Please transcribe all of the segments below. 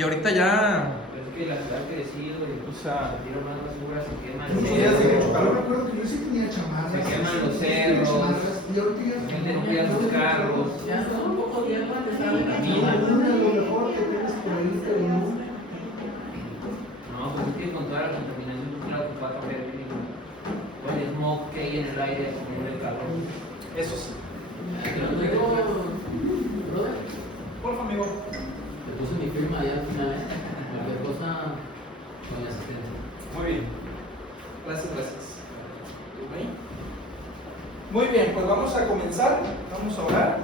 Y ahorita ya... Pero es que la ciudad ha crecido y O sea... tiran más basura, se queman Muchos los días de mucho cerros, calor. Recuerdo que yo sí tenía chamarras. se queman los sí tenía cerros, chamarras, y ahorita ya la gente no cuida sus carros. Ya está un poco tiempo antes de a lo mejor que tienes por ahí, pero no. No, pues es que con toda la contaminación, claro que va a cambiar el smog que hay en el aire con el calor. Eso sí. Brother, Porfa, amigo. te puse mi firma allá una vez. Cualquier cosa con mi asistente. Muy bien. Gracias. Muy bien, pues vamos a comenzar. Vamos a orar.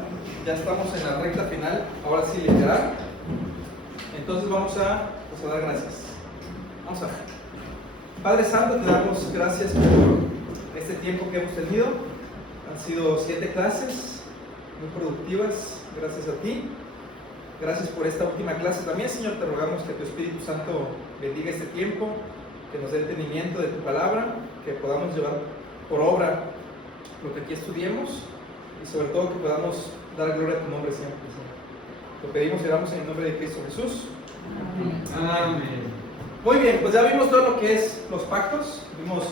Ya estamos en la recta final. Ahora sí, literal. Entonces vamos a dar gracias. Vamos a ver. Padre Santo, te damos gracias por este tiempo que hemos tenido. Han sido 7 clases muy productivas. Gracias a ti. Gracias por esta última clase también, Señor. Te rogamos que tu Espíritu Santo bendiga este tiempo, que nos dé entendimiento de tu palabra, que podamos llevar por obra lo que aquí estudiemos y sobre todo que podamos dar gloria a tu nombre siempre, Señor. Lo pedimos y oramos en el nombre de Cristo Jesús. Amén. Muy bien, pues ya vimos todo lo que es los pactos. Vimos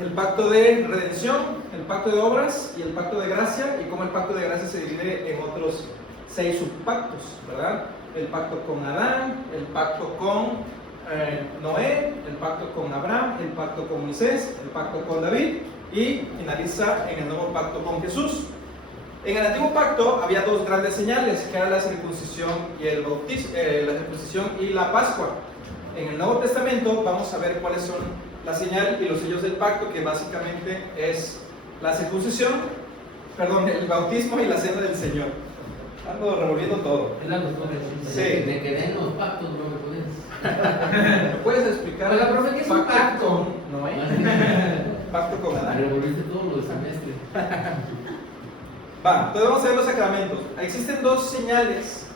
el pacto de redención, el pacto de obras y el pacto de gracia, y cómo el pacto de gracia se divide en otros 6 subpactos, ¿verdad? El pacto con Adán, el pacto con Noé, el pacto con Abraham, el pacto con Moisés, el pacto con David, y finaliza en el nuevo pacto con Jesús. En el antiguo pacto había 2 grandes señales, que eran la circuncisión y el bautismo, la circuncisión y la Pascua. En el Nuevo Testamento vamos a ver cuáles son la señal y los sellos del pacto, que básicamente es la circuncisión, el bautismo y la cena del Señor. Ando revolviendo todo. Es la costumbre. Sí. De que den los pactos, bro, ¿me ¿Me puedes explicar? Hola, profe, ¿qué es un pacto? con Noé? Pacto con Adán. Revolviste todo lo del semestre. Va, entonces vamos a ver los sacramentos. Existen 2 señales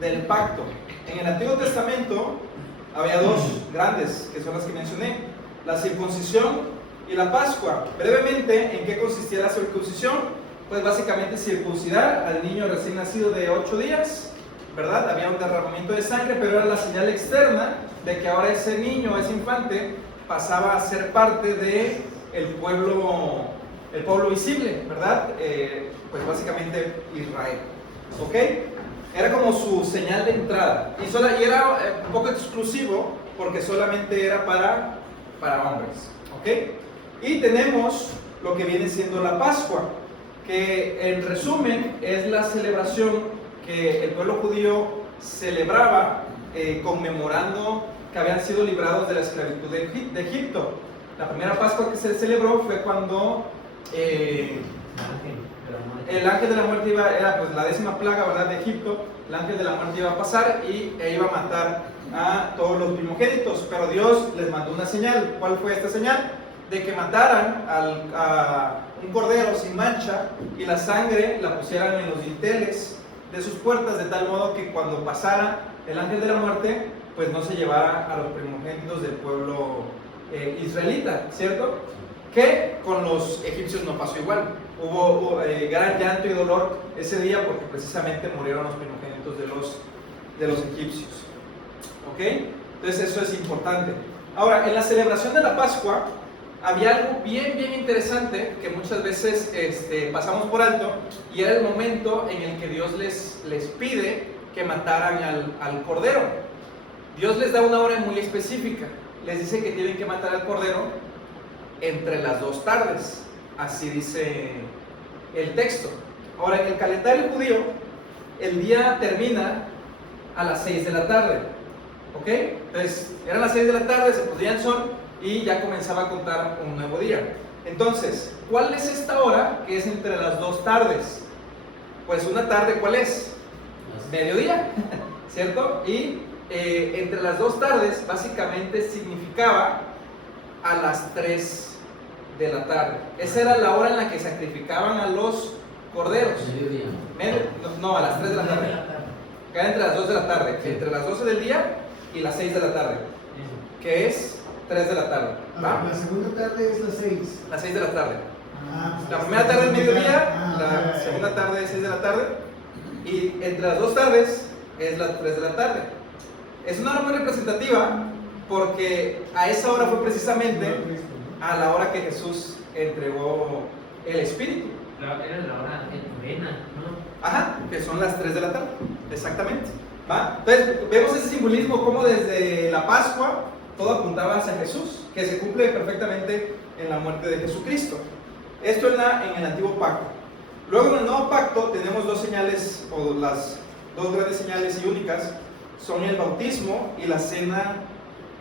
del pacto. En el Antiguo Testamento había 2 grandes, que son las que mencioné: la circuncisión y la Pascua. Brevemente, ¿en qué consistía la circuncisión? Pues básicamente circuncidar al niño recién nacido de 8 días, ¿verdad? Había un derramamiento de sangre, pero era la señal externa de que ahora ese niño, ese infante, pasaba a ser parte de el pueblo visible, ¿verdad? Pues básicamente Israel, ¿ok? Era como su señal de entrada, y era un poco exclusivo porque solamente era para hombres, ¿ok? Y tenemos lo que viene siendo la Pascua, que en resumen es la celebración que el pueblo judío celebraba conmemorando que habían sido librados de la esclavitud de Egipto. La primera Pascua que se celebró fue cuando el ángel de la muerte era pues la 10ª plaga, ¿verdad?, de Egipto. El ángel de la muerte iba a pasar y iba a matar a todos los primogénitos, pero Dios les mandó una señal. ¿Cuál fue esta señal? De que mataran a un cordero sin mancha y la sangre la pusieran en los dinteles de sus puertas, de tal modo que cuando pasara el ángel de la muerte, pues no se llevara a los primogénitos del pueblo israelita, ¿cierto? Que con los egipcios no pasó igual. Hubo gran llanto y dolor ese día porque precisamente murieron los primogénitos de los egipcios, ¿ok? Entonces eso es importante. Ahora, en la celebración de la Pascua había algo bien interesante que muchas veces pasamos por alto, y era el momento en el que Dios les pide que mataran al cordero. Dios les da una hora muy específica. Les dice que tienen que matar al cordero entre las 2 tardes. Así dice el texto. Ahora, en el calendario judío, el día termina a las 6 de la tarde. ¿Ok? Entonces, eran las 6 de la tarde, se ponía el sol y ya comenzaba a contar un nuevo día. Entonces, ¿cuál es esta hora que es entre las 2 tardes? Pues una tarde, ¿cuál es? Mediodía, ¿cierto? Y entre las 2 tardes básicamente significaba a las 3 de la tarde. Esa era la hora en la que sacrificaban a los corderos. Mediodía. No, a las 3 de la tarde. Queda entre las 2 de la tarde, entre las 12 del día y las 6 de la tarde, que es 3 de la tarde. ¿Va? La segunda tarde es las 6. Las 6 de la tarde. Pues La primera tarde es mediodía, la segunda tarde es 6 de la tarde, y entre las 2 tardes es las 3 de la tarde. Es una hora muy representativa porque a esa hora fue precisamente a la hora que Jesús entregó el Espíritu. Era la hora en novena, ¿no? Ajá, que son las 3 de la tarde, exactamente. ¿Va? Entonces, vemos ese simbolismo como desde la Pascua todo apuntaba hacia Jesús, que se cumple perfectamente en la muerte de Jesucristo. Esto en el Antiguo Pacto. Luego en el Nuevo Pacto tenemos dos señales, o las dos grandes señales y únicas, son el bautismo y la cena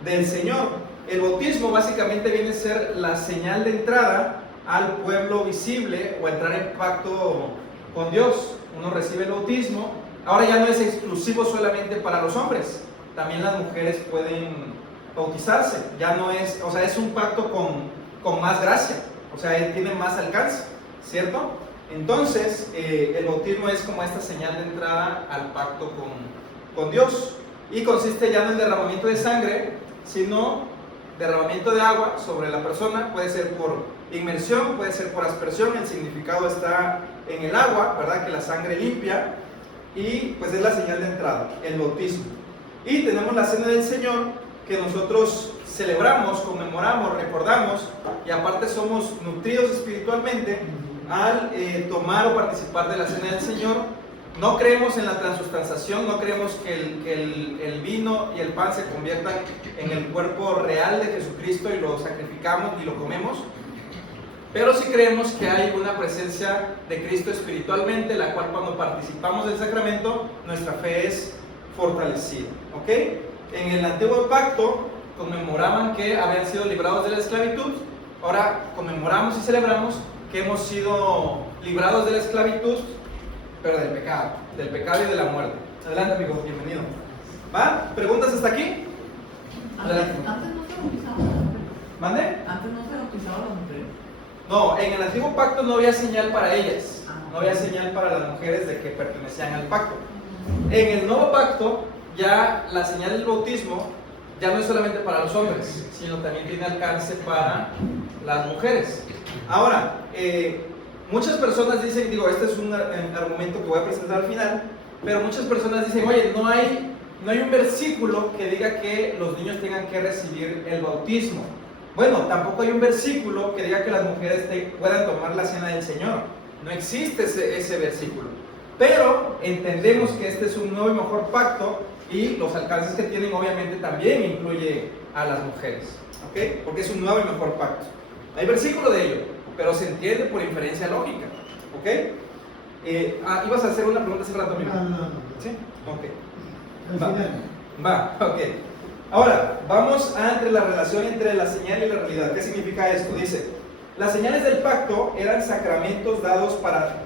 del Señor. El bautismo básicamente viene a ser la señal de entrada al pueblo visible o entrar en pacto con Dios. Uno recibe el bautismo. Ahora ya no es exclusivo solamente para los hombres, también las mujeres pueden bautizarse. Ya no es, o sea, es un pacto con más gracia, o sea, tiene más alcance, ¿cierto? Entonces, el bautismo es como esta señal de entrada al pacto con Dios, y consiste ya no en derramamiento de sangre, sino derramamiento de agua sobre la persona. Puede ser por inmersión, puede ser por aspersión. El significado está en el agua, ¿verdad? Que la sangre limpia, y pues es la señal de entrada, el bautismo. Y tenemos la cena del Señor, que nosotros celebramos, conmemoramos, recordamos, y aparte somos nutridos espiritualmente al tomar o participar de la cena del Señor. No creemos en la transustanciación, no creemos que el vino y el pan se conviertan en el cuerpo real de Jesucristo y lo sacrificamos y lo comemos, pero sí creemos que hay una presencia de Cristo espiritualmente, la cual cuando participamos del sacramento, nuestra fe es fortalecida. ¿Ok? En el Antiguo Pacto conmemoraban que habían sido librados de la esclavitud. Ahora conmemoramos y celebramos que hemos sido librados de la esclavitud, pero del pecado y de la muerte. Adelante, amigo, bienvenido. ¿Va? ¿Preguntas hasta aquí? Adelante. Antes no se bautizaban las mujeres. ¿Mande? Antes no se bautizaban las mujeres. No, en el Antiguo Pacto no había señal para ellas, no había señal para las mujeres de que pertenecían al pacto. En el Nuevo Pacto ya la señal del bautismo ya no es solamente para los hombres, sino también tiene alcance para las mujeres. Ahora, muchas personas dicen, digo, este es un argumento que voy a presentar al final, pero muchas personas dicen, oye, no hay un versículo que diga que los niños tengan que recibir el bautismo. Bueno, tampoco hay un versículo que diga que las mujeres puedan tomar la cena del Señor. No existe ese versículo. Pero entendemos que este es un nuevo y mejor pacto, y los alcances que tienen obviamente también incluye a las mujeres, ¿ok? Porque es un nuevo y mejor pacto. No hay versículo de ello, pero se entiende por inferencia lógica, ¿ok? Ibas a hacer una pregunta hace rato, amigo. No. ¿Sí? Ok. Al final. Va, ok. Ahora, vamos entre la relación entre la señal y la realidad. ¿Qué significa esto? Dice, las señales del pacto eran sacramentos dados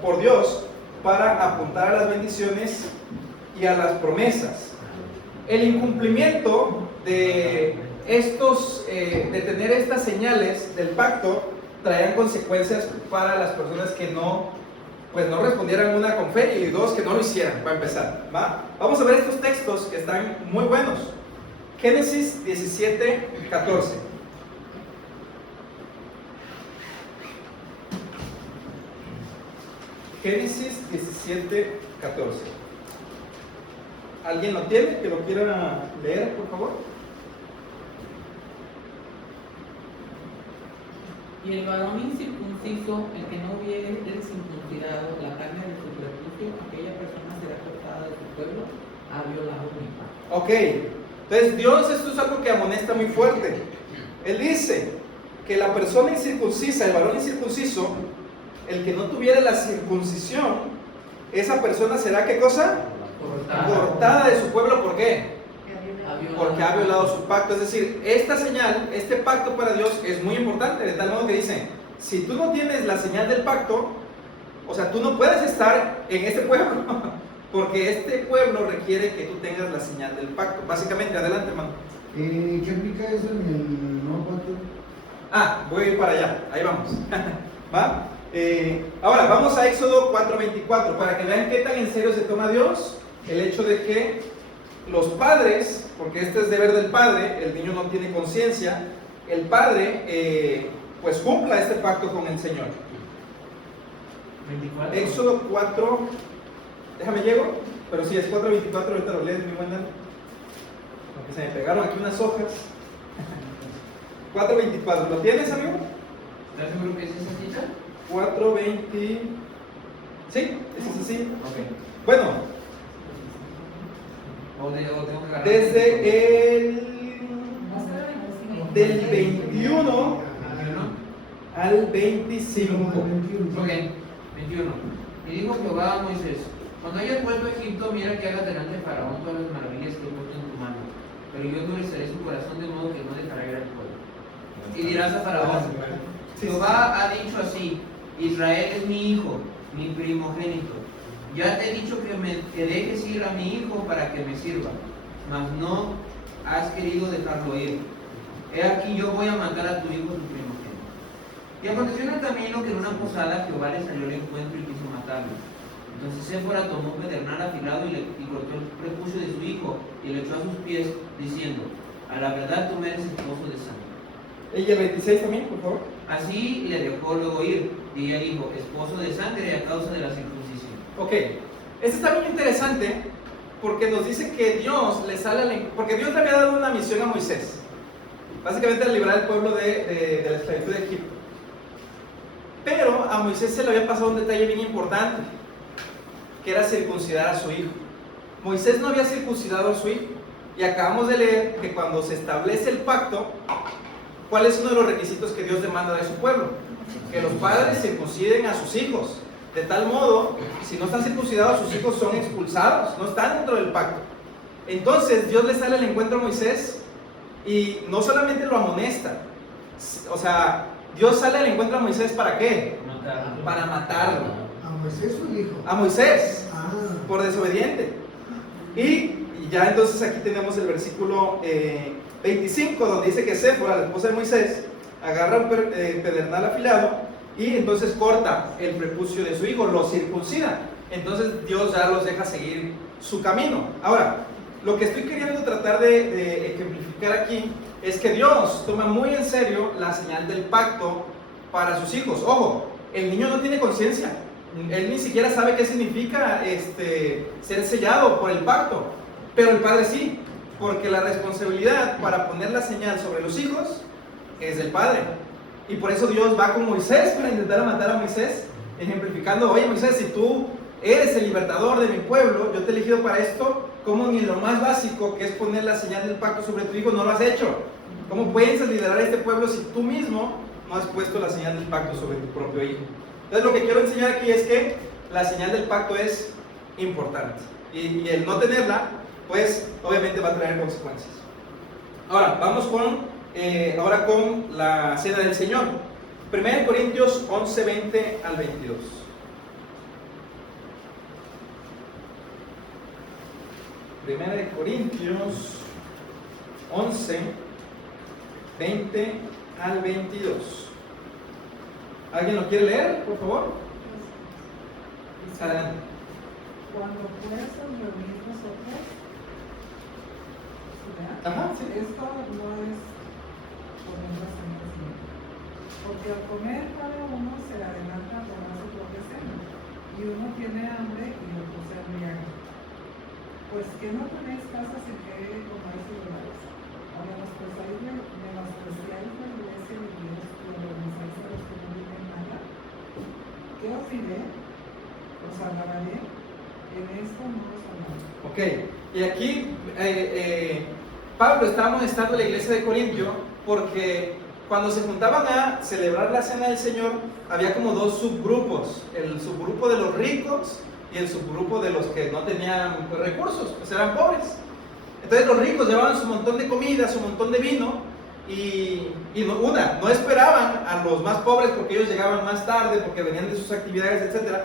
por Dios para apuntar a las bendiciones y a las promesas. El incumplimiento de de tener estas señales del pacto traían consecuencias para las personas que no respondieran una con fe, y dos, que no lo hicieran, para empezar, ¿va? Vamos a ver estos textos que están muy buenos. Génesis 17, 14. Génesis 17, 14. ¿Alguien lo tiene? ¿Que lo quiera leer, por favor? Y el varón incircunciso, el que no hubiere circuncidado la carne de su prepucio, aquella persona será cortada de su pueblo, ha violado mi pacto. Ok, entonces Dios, esto es algo que amonesta muy fuerte. Él dice que la persona incircuncisa, el varón incircunciso, el que no tuviera la circuncisión, esa persona será, ¿qué cosa? Cortada de su pueblo. ¿Por qué? Porque ha violado su pacto. Es decir, esta señal, este pacto para Dios es muy importante, de tal modo que dice, si tú no tienes la señal del pacto, o sea, tú no puedes estar en este pueblo, porque este pueblo requiere que tú tengas la señal del pacto. Básicamente, adelante, hermano. ¿Qué aplica eso en el nuevo pacto? Voy a ir para allá, ahí vamos. ¿Va? Ahora, vamos a Éxodo 4:24, para que vean qué tan en serio se toma Dios el hecho de que los padres, porque este es deber del padre, el niño no tiene conciencia, el padre pues cumpla este pacto con el Señor. 24. Éxodo 4, déjame llego, pero si es 4:24, ahorita lo lees, mi buen Dan. se me pegaron aquí unas hojas. 4:24, ¿lo tienes, amigo? ¿Estás seguro que es esa cita? 4:20. Sí, eso es así. Ok. Bueno, O tengo que agarrar. desde el del 21 21. al 25. Ok, 21. Y dijo Jehová a Moisés: cuando hayas vuelto a Egipto, mira que hagas delante de Faraón todas las maravillas que he puesto en tu mano. Pero yo endureceré su corazón de modo que no dejará ir al pueblo. Y dirás a Faraón: Jehová ha dicho así: Israel es mi hijo, mi primogénito. Ya te he dicho que dejes ir a mi hijo para que me sirva, mas no has querido dejarlo ir. He aquí yo voy a matar a tu hijo, tu primogénito. Y aconteció en el camino que en una posada Jehová le salió al encuentro y quiso matarlo. Entonces Séfora tomó un pedernal afilado y cortó el prepucio de su hijo y lo echó a sus pies, diciendo: a la verdad tú me eres esposo de sangre. Y el 26 también, por favor. Así le dejó luego ir, y ella dijo: esposo de sangre a causa de la circuncisión. Ok, este está bien interesante porque nos dice que Dios le sale porque Dios le había dado una misión a Moisés. Básicamente era liberar al pueblo de la esclavitud de Egipto. Pero a Moisés se le había pasado un detalle bien importante, que era circuncidar a su hijo. Moisés no había circuncidado a su hijo. Y acabamos de leer que cuando se establece el pacto, ¿cuál es uno de los requisitos que Dios demanda de su pueblo? Que los padres circunciden a sus hijos. De tal modo, si no están circuncidados, sus hijos son expulsados, no están dentro del pacto. Entonces Dios le sale al encuentro a Moisés y no solamente lo amonesta, o sea, Dios sale al encuentro a Moisés ¿para qué? Matarlo. Para matarlo. ¿A Moisés o hijo? A Moisés, Ah, por desobediente. Y ya entonces aquí tenemos el versículo 25, donde dice que Séfora, la esposa de Moisés, agarra un pedernal afilado y entonces corta el prepucio de su hijo, lo circuncida. Entonces Dios ya los deja seguir su camino. Ahora, lo que estoy queriendo tratar de ejemplificar aquí es que Dios toma muy en serio la señal del pacto para sus hijos. Ojo, el niño no tiene conciencia, él ni siquiera sabe qué significa ser sellado por el pacto, pero el padre sí, porque la responsabilidad para poner la señal sobre los hijos es del padre. Y por eso Dios va con Moisés para intentar matar a Moisés, ejemplificando: oye Moisés, si tú eres el libertador de mi pueblo, yo te he elegido para esto, ¿cómo ni lo más básico, que es poner la señal del pacto sobre tu hijo, no lo has hecho? ¿Cómo puedes liderar a este pueblo si tú mismo no has puesto la señal del pacto sobre tu propio hijo? Entonces lo que quiero enseñar aquí es que la señal del pacto es importante, y el no tenerla, pues obviamente va a traer consecuencias. Ahora, vamos con la cena del Señor. 1 Corintios 11, 20 al 22. 1 Corintios 11, 20 al 22. ¿Alguien lo quiere leer, por favor? Adelante. Cuando puedas reunir nosotros, ¿verdad? Ajá, sí. Esto no es comer la cena del Señor, porque al comer cada uno se le adelanta a tomar su propia cena, y uno tiene hambre y otro se embriaga. Pues que no tenéis casa sin que comáis y bebaáis, o menospreciáis la iglesia de Dios y organizáis a los que no viven nada. ¿Qué os diré? Os alabaré, en esto no os alabaré. Ok, y aquí Pablo está amonestando a la iglesia de Corintio porque cuando se juntaban a celebrar la cena del Señor había como dos subgrupos: el subgrupo de los ricos y el subgrupo de los que no tenían recursos, pues eran pobres. Entonces los ricos llevaban su montón de comida, su montón de vino, y no esperaban a los más pobres porque ellos llegaban más tarde, porque venían de sus actividades, etc.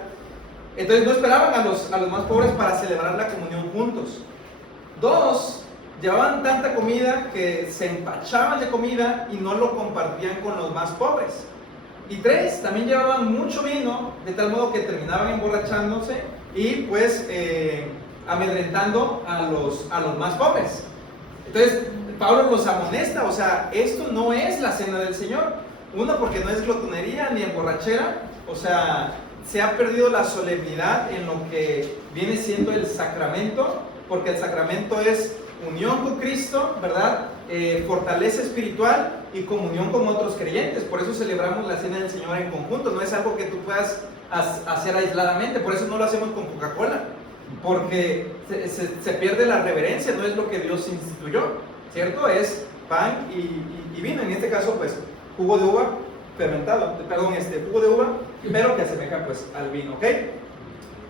Entonces no esperaban a los más pobres para celebrar la comunión juntos. Dos, llevaban tanta comida que se empachaban de comida y no lo compartían con los más pobres. Y tres, también llevaban mucho vino, de tal modo que terminaban emborrachándose y pues amedrentando a los más pobres. Entonces Pablo los amonesta: o sea, esto no es la cena del Señor. Uno, porque no es glotonería ni emborrachera, o sea, se ha perdido la solemnidad en lo que viene siendo el sacramento, porque el sacramento es unión con Cristo, ¿verdad? Fortaleza espiritual y comunión con otros creyentes. Por eso celebramos la cena del Señor en conjunto. No es algo que tú puedas hacer aisladamente. Por eso no lo hacemos con Coca-Cola, porque se pierde la reverencia. No es lo que Dios instituyó, ¿cierto? Es pan y vino. En este caso, pues, jugo de uva fermentado, perdón, jugo de uva, pero que asemeja, pues, al vino, ¿ok?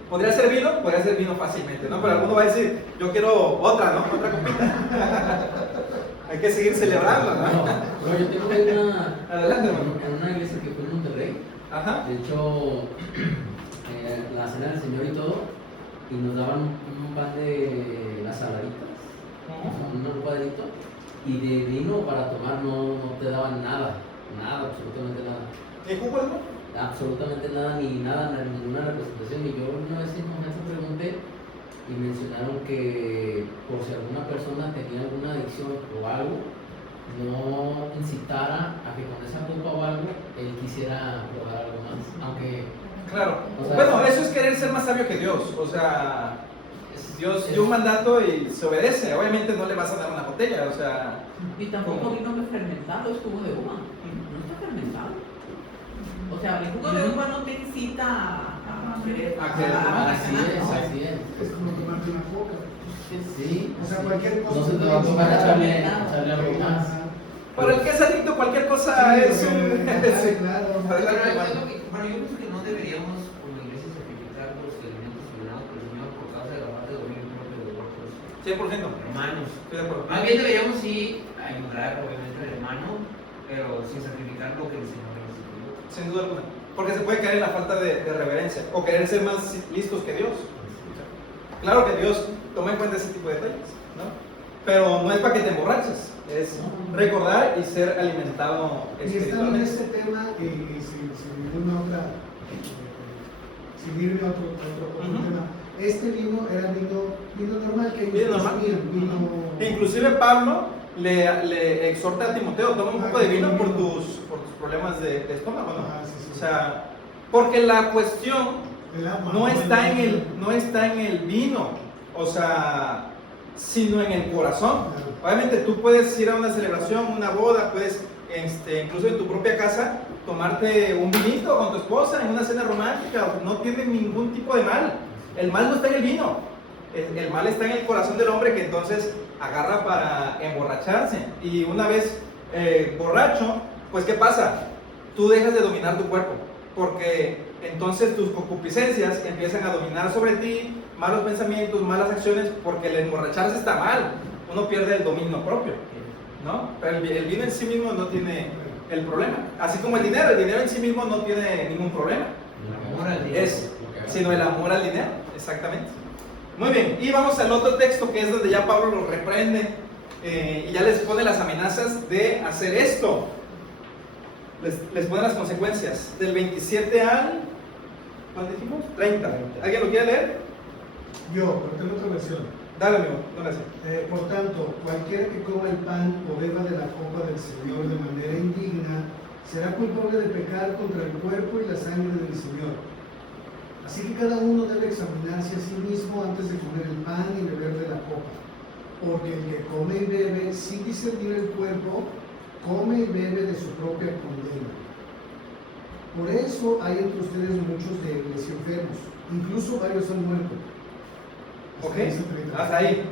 Podría ser vino fácilmente, ¿no? Pero alguno va a decir, yo quiero otra, ¿no? Otra copita. Hay que seguir celebrando, ¿no? No, yo tengo una. Adelante, hermano. En una iglesia que fue en Monterrey. Ajá. De hecho, la cena del Señor y todo, y nos daban un pan de las saladitas, un cuadrito, y de vino para tomar no te daban nada, absolutamente nada. ¿Y jugo de uva? Absolutamente nada, ninguna representación. Y yo una vez en un momento pregunté y mencionaron que por si alguna persona tenía alguna adicción o algo, no incitara a que con esa culpa o algo él quisiera probar algo más, aunque... Claro. O sea, Bueno, eso es querer ser más sabio que Dios. O sea, Dios dio un mandato y se obedece. Obviamente no le vas a dar una botella, o sea... Y tampoco vino fermentado, es jugo de uva. No está fermentado. O sea, el jugo de uva no te incita a querer. Así es. Es como tomarte una coca. Sí. O sea, cualquier cosa. No se te va a tomar echarle algo más. Para el que es adicto, cualquier cosa es un... Sí, claro. Adelante, Bueno, hermano. yo pienso que no deberíamos como iglesia sacrificar los alimentos ordenados por el Señor por causa de la falta de dominio propio de otros 100%. hermanos. Estoy de acuerdo. Más bien deberíamos sí ayudar obviamente al hermano, pero sin sacrificar lo que el Señor nos instituyó. Sin duda alguna. Porque se puede caer en la falta de reverencia o querer ser más listos que Dios. Claro que Dios toma en cuenta ese tipo de detalles, ¿no? Pero no es para que te emborraches, es recordar y ser alimentado Y estando en espiritualmente. este tema, sin irme a otro tema, este vino era vino normal que ellos Vino normal. consumían, Inclusive Pablo le exhorta a Timoteo, toma un poco de vino por tus problemas de estómago, ¿no? O sea, porque la cuestión no está en el vino, o sea, sino en el corazón. Obviamente tú puedes ir a una celebración, una boda, puedes incluso en tu propia casa tomarte un vinito con tu esposa en una cena romántica, no tiene ningún tipo de mal. El mal no está en el vino, el mal está en el corazón del hombre que entonces agarra para emborracharse. Y una vez borracho, pues ¿qué pasa? Tú dejas de dominar tu cuerpo, porque entonces tus concupiscencias empiezan a dominar sobre ti, malos pensamientos, malas acciones, porque el emborracharse está mal, uno pierde el dominio propio, ¿no? Pero el vino en sí mismo no tiene el problema, así como el dinero en sí mismo no tiene ningún problema, sino el amor al dinero, exactamente. Muy bien, y vamos al otro texto que es donde ya Pablo los reprende y ya les pone las amenazas de hacer esto. Les pone las consecuencias del 27 al, ¿cuál dijimos? 30. ¿Alguien lo quiere leer? Yo, pero tengo otra versión. Dale, amigo, no le hace. Por tanto, cualquiera que coma el pan o beba de la copa del Señor de manera indigna será culpable de pecar contra el cuerpo y la sangre del Señor. Así que cada uno debe examinarse a sí mismo antes de comer el pan y beber de la copa. Porque el que come y bebe sin discernir el cuerpo, come y bebe de su propia condena. Por eso hay entre ustedes muchos débiles y enfermos, incluso varios han muerto. Ok, hasta ahí.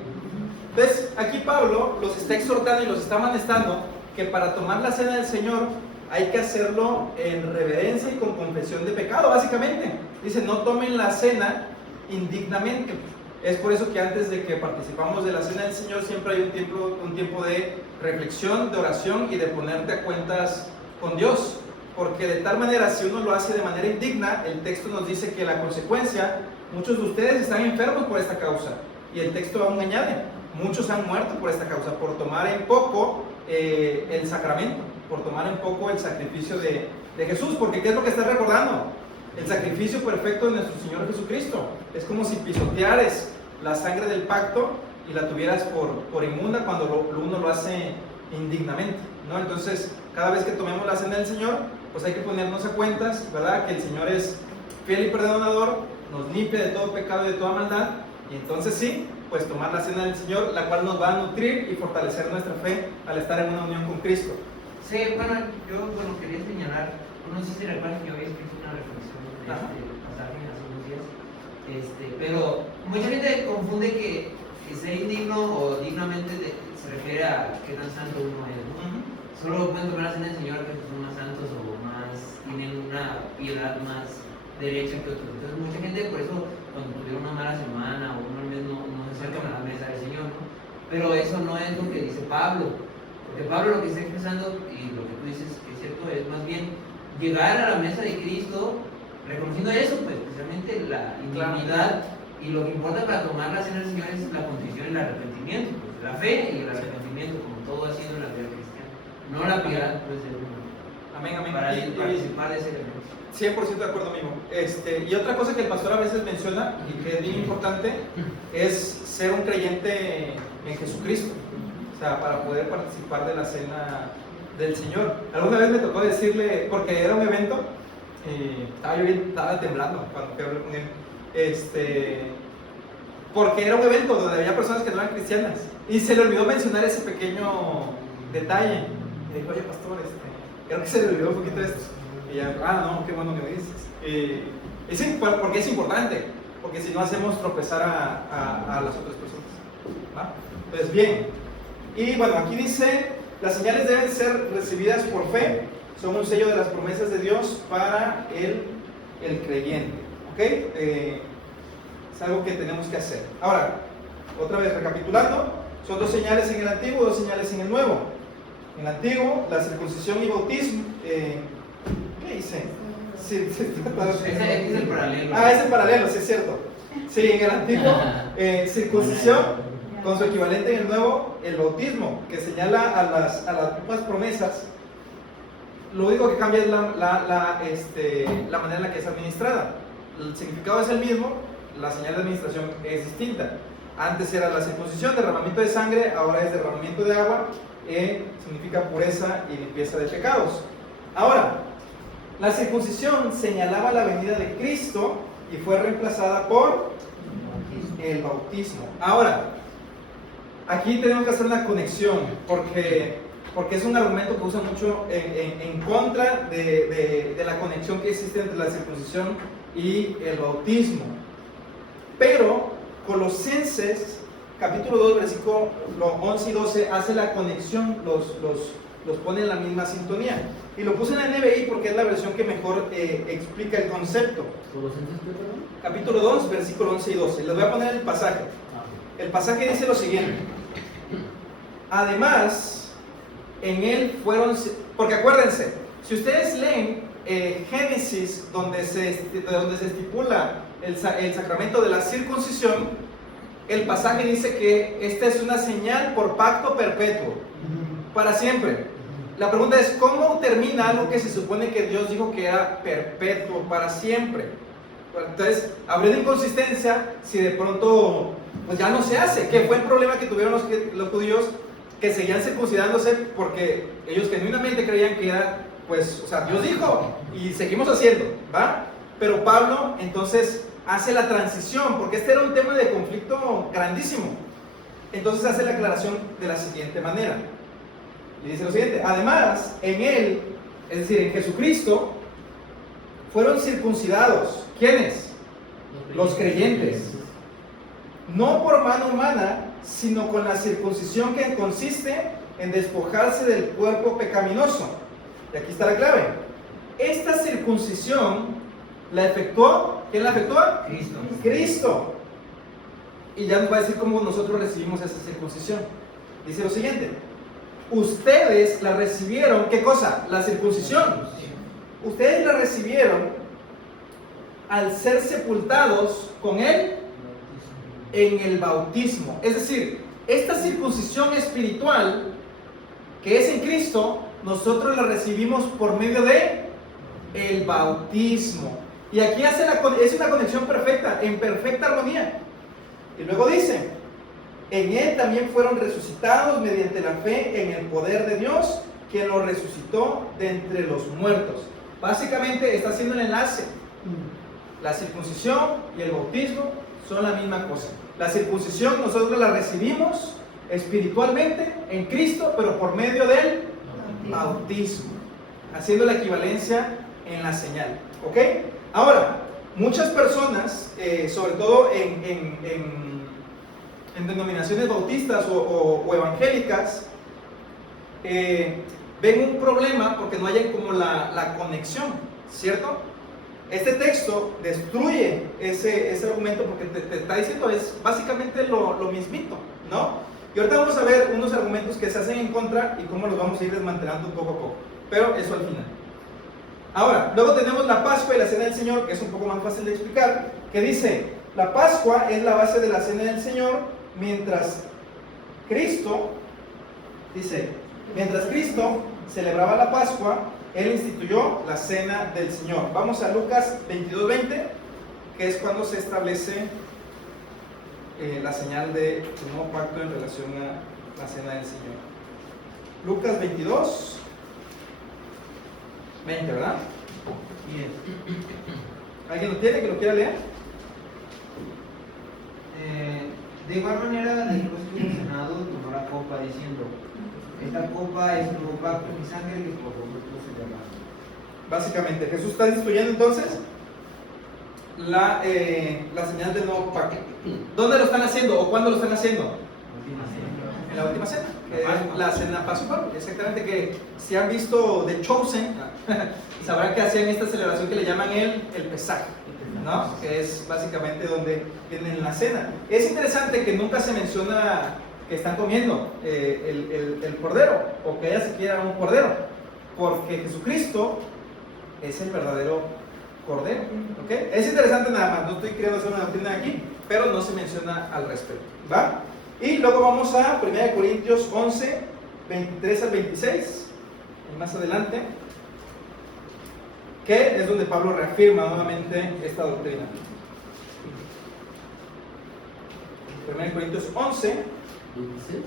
Entonces, aquí Pablo los está exhortando y los está amonestando que para tomar la cena del Señor hay que hacerlo en reverencia y con confesión de pecado, básicamente. Dice, no tomen la cena indignamente. Es por eso que antes de que participamos de la cena del Señor siempre hay un tiempo de reflexión, de oración y de ponerte a cuentas con Dios. Porque de tal manera, si uno lo hace de manera indigna, el texto nos dice que la consecuencia, muchos de ustedes están enfermos por esta causa. Y el texto aún añade, muchos han muerto por esta causa, por tomar en poco el sacramento, por tomar en poco el sacrificio de Jesús. Porque ¿qué es lo que está recordando? El sacrificio perfecto de nuestro Señor Jesucristo. Es como si pisoteares la sangre del pacto y la tuvieras por inmunda cuando uno lo hace indignamente, ¿no? Entonces, cada vez que tomemos la cena del Señor, pues hay que ponernos a cuentas, ¿verdad? Que el Señor es fiel y perdonador, nos limpia de todo pecado y de toda maldad, y entonces sí, pues tomar la cena del Señor, la cual nos va a nutrir y fortalecer nuestra fe al estar en una unión con Cristo. Sí, bueno, yo quería señalar, no sé si recuerdan que yo había escrito una reflexión de Ajá. este pasaje hace unos días, pero mucha gente confunde que ser indigno o dignamente se refiere a qué tan santo uno es, ¿no? Solo pueden tomar la cena del Señor que son más santos o más, tienen una piedad más derecha que otros. Entonces mucha gente por eso cuando tuvieron una mala semana o un mal mes no se acercan a la mesa del Señor, ¿no? Pero eso no es lo que dice Pablo. Porque Pablo lo que está expresando, y lo que tú dices que es cierto, es más bien llegar a la mesa de Cristo reconociendo eso, pues precisamente la indignidad, y lo que importa para tomar la cena del Señor es la contrición y el arrepentimiento, pues, la fe y el arrepentimiento, como todo ha sido en la vida cristiana, no la piedad pues, de uno, Amén, amén. para Y- participar de ese elemento. 100% de acuerdo mismo. Y otra cosa que el pastor a veces menciona y que es bien importante es ser un creyente en Jesucristo. O sea, para poder participar de la cena del Señor. Alguna vez me tocó decirle, porque era un evento, estaba temblando cuando fui a hablar con él. Porque era un evento donde había personas que no eran cristianas. Y se le olvidó mencionar ese pequeño detalle. Y dijo, oye pastor, creo que se le olvidó un poquito esto. Y ya, no, qué bueno que me dices. Porque es importante, porque si no hacemos tropezar a las otras personas. ¿Va? Pues bien, y bueno, aquí dice, las señales deben ser recibidas por fe, son un sello de las promesas de Dios para el creyente. ¿Ok? Es algo que tenemos que hacer. Ahora, otra vez recapitulando, son 2 señales en el Antiguo, 2 señales en el Nuevo. En el Antiguo, la circuncisión y bautismo. ¿Qué hice? Sí, Ese es el paralelo. es el paralelo, sí es cierto. Sí, en el Antiguo, circuncisión, con su equivalente en el Nuevo, el bautismo, que señala a las nuevas promesas. Lo único que cambia es la manera en la que es administrada. El significado es el mismo, la señal de administración es distinta. Antes era la circuncisión, derramamiento de sangre, ahora es derramamiento de agua, significa pureza y limpieza de pecados. Ahora, la circuncisión señalaba la venida de Cristo y fue reemplazada por el bautismo. Ahora, aquí tenemos que hacer una conexión porque es un argumento que usa mucho en contra de la conexión que existe entre la circuncisión y el bautismo. Pero Colosenses capítulo 2 versículo 11 y 12 hace la conexión, los pone en la misma sintonía. Y lo puse en la NBI porque es la versión que mejor explica el concepto. ¿Colosenses qué, perdón? Capítulo 2 versículo 11 y 12. Les voy a poner el pasaje. El pasaje dice lo siguiente: además, en él fueron, porque acuérdense, si ustedes leen Génesis, donde se estipula el sacramento de la circuncisión, el pasaje dice que esta es una señal por pacto perpetuo, para siempre. La pregunta es, ¿cómo termina algo que se supone que Dios dijo que era perpetuo, para siempre? Entonces, habría una inconsistencia si de pronto pues ya no se hace. ¿Qué fue el problema que tuvieron los judíos que seguían circuncidándose porque ellos genuinamente creían que era, pues, o sea, Dios dijo y seguimos haciendo, ¿va? Pero Pablo entonces hace la transición, porque este era un tema de conflicto grandísimo. Entonces hace la aclaración de la siguiente manera. Y dice lo siguiente: además, en él, es decir, en Jesucristo, fueron circuncidados. ¿Quiénes? Los creyentes. No por mano humana, sino con la circuncisión que consiste en despojarse del cuerpo pecaminoso. Y aquí está la clave. Esta circuncisión la efectuó, ¿quién la efectuó? Cristo. Cristo. Y ya nos va a decir cómo nosotros recibimos esa circuncisión. Dice lo siguiente: ustedes la recibieron, ¿qué cosa? La circuncisión. Ustedes la recibieron al ser sepultados con él en el bautismo. Es decir, esta circuncisión espiritual que es en Cristo, nosotros la recibimos por medio de el bautismo. Y aquí es una conexión perfecta, en perfecta armonía. Y luego dice: en él también fueron resucitados mediante la fe en el poder de Dios, quien los resucitó de entre los muertos. Básicamente está haciendo el enlace. La circuncisión y el bautismo son la misma cosa. La circuncisión nosotros la recibimos espiritualmente en Cristo, pero por medio del bautismo, haciendo la equivalencia en la señal. ¿Ok? Ahora, muchas personas, sobre todo en denominaciones bautistas o evangélicas, ven un problema porque no hay como la conexión, ¿cierto? Este texto destruye ese argumento porque te está diciendo es básicamente lo mismito, ¿no? Y ahorita vamos a ver unos argumentos que se hacen en contra y cómo los vamos a ir desmantelando poco a poco, pero eso al final. Ahora, luego tenemos la Pascua y la Cena del Señor, que es un poco más fácil de explicar, que dice, la Pascua es la base de la Cena del Señor, mientras Cristo celebraba la Pascua, Él instituyó la Cena del Señor. Vamos a Lucas 22:20, que es cuando se establece la señal del nuevo pacto en relación a la Cena del Señor. Lucas 22:20, ¿verdad? Bien. ¿Alguien lo tiene que lo quiera leer? De igual manera, después que hubo cenado, tomó la copa diciendo: esta copa es el nuevo pacto en mi sangre que por vosotros se derrama. Básicamente, Jesús está instituyendo entonces la señal del nuevo pacto. ¿Dónde lo están haciendo o cuándo lo están haciendo? En la última cena, que es la cena pascual. Exactamente, que si han visto The Chosen, sabrán que hacían esta celebración que le llaman el Pesaj, ¿no? Que es básicamente donde tienen la cena. Es interesante que nunca se menciona que están comiendo el cordero o que haya siquiera un cordero, porque Jesucristo es el verdadero cordero. ¿Okay? Es interesante nada más, no estoy queriendo hacer una doctrina aquí, pero no se menciona al respecto, ¿va? Y luego vamos a 1 Corintios 11, 23 al 26, y más adelante, que es donde Pablo reafirma nuevamente esta doctrina. 1 Corintios 11,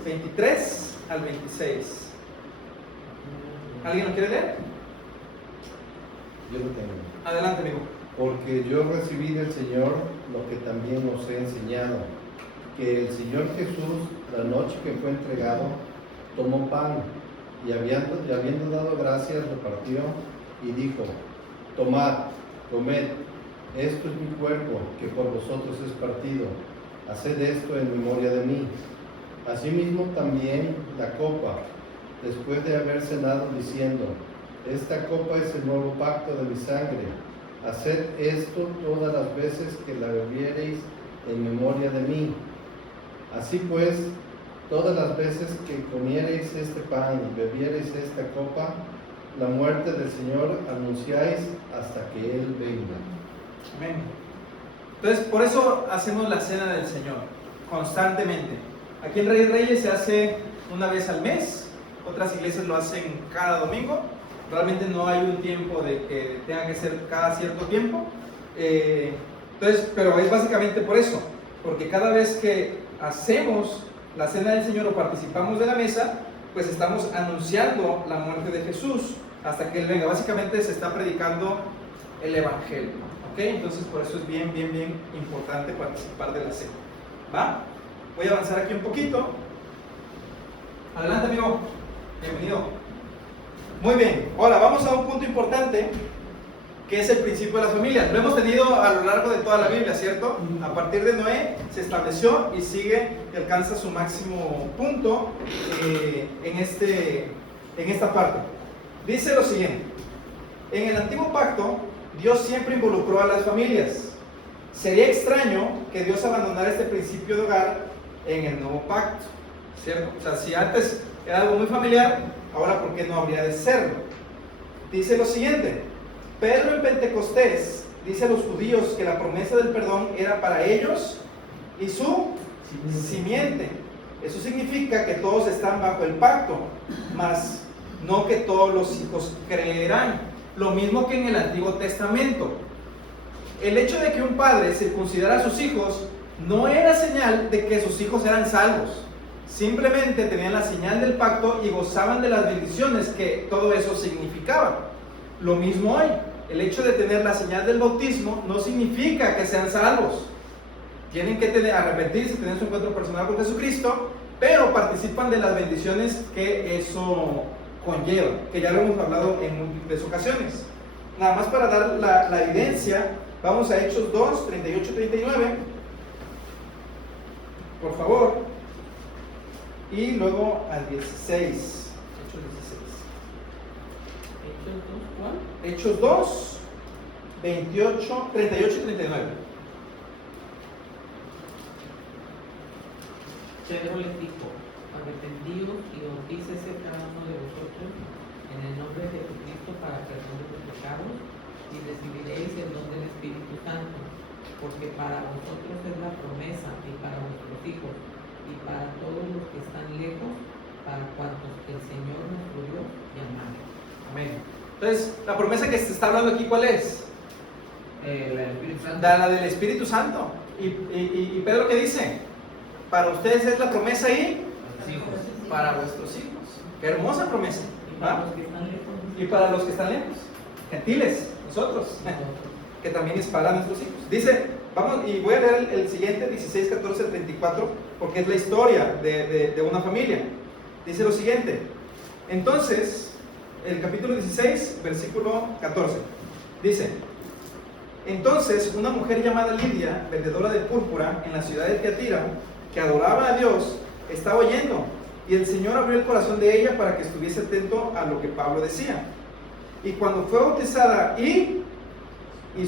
23 al 26. ¿Alguien lo quiere leer? Yo lo tengo. Adelante, amigo. Porque yo recibí del Señor lo que también os he enseñado, que el Señor Jesús, la noche que fue entregado, tomó pan y habiendo dado gracias, lo partió y dijo: tomad, comed, esto es mi cuerpo, que por vosotros es partido, haced esto en memoria de mí. Asimismo también la copa, después de haber cenado, diciendo: esta copa es el nuevo pacto de mi sangre, haced esto todas las veces que la bebiereis en memoria de mí. Así pues, todas las veces que comiereis este pan y bebiereis esta copa, la muerte del Señor anunciáis hasta que Él venga. Amén. Entonces, por eso hacemos la cena del Señor constantemente. Aquí en Reyes Reyes se hace una vez al mes, otras iglesias lo hacen cada domingo. Realmente no hay un tiempo de que tenga que ser cada cierto tiempo. Entonces, pero es básicamente por eso, porque cada vez que hacemos la cena del Señor o participamos de la mesa, pues estamos anunciando la muerte de Jesús hasta que Él venga. Básicamente se está predicando el Evangelio, ¿ok? Entonces por eso es bien importante participar de la cena, ¿va? Voy a avanzar aquí un poquito. Adelante, amigo. Bienvenido. Muy bien. Ahora vamos a un punto importante, que es el principio de las familias. Lo hemos tenido a lo largo de toda la Biblia, ¿cierto? A partir de Noé se estableció y sigue y alcanza su máximo punto en esta parte. Dice lo siguiente: en el antiguo pacto, Dios siempre involucró a las familias. Sería extraño que Dios abandonara este principio de hogar en el nuevo pacto, ¿cierto? O sea, si antes era algo muy familiar, ahora ¿por qué no habría de serlo? Dice lo siguiente: Pedro en Pentecostés dice a los judíos que la promesa del perdón era para ellos y su simiente. Eso significa que todos están bajo el pacto, mas no que todos los hijos creerán. Lo mismo que en el Antiguo Testamento. El hecho de que un padre circuncidara a sus hijos no era señal de que sus hijos eran salvos. Simplemente tenían la señal del pacto y gozaban de las bendiciones que todo eso significaba. Lo mismo hoy. El hecho de tener la señal del bautismo no significa que sean salvos. tienen que arrepentirse, tener su encuentro personal con Jesucristo, pero participan de las bendiciones que eso conlleva, que ya lo hemos hablado en múltiples ocasiones. Nada más para dar la evidencia, vamos a Hechos 2, 38 y 39, por favor, y luego al 16, Hechos 16. ¿Hechos 2 cuál? Hechos 2, 38 y 39. Pedro les dijo: arrepentíos y bautícese cada uno de vosotros en el nombre de Jesucristo para perdón de los pecados, y recibiréis el don del Espíritu Santo, porque para vosotros es la promesa, y para vuestros hijos, y para todos los que están lejos, para cuantos el Señor nuestro Dios llamare. Amén. Entonces, la promesa que se está hablando aquí, ¿cuál es? La del Espíritu Santo. La del Espíritu Santo. Y Pedro, ¿qué dice? Para ustedes es la promesa y Los hijos. para vuestros hijos. Qué hermosa promesa. Y para ¿Va? los que están lejos, Y para los que están lejos, gentiles, nosotros, que también es para nuestros hijos. Dice, vamos, y voy a leer el siguiente, 16, 14, 34, porque es la historia de una familia. Dice lo siguiente: entonces, el capítulo 16, versículo 14, dice: entonces una mujer llamada Lidia, vendedora de púrpura en la ciudad de Tiatira, que adoraba a Dios, estaba oyendo, y el Señor abrió el corazón de ella para que estuviese atento a lo que Pablo decía. Y cuando fue bautizada y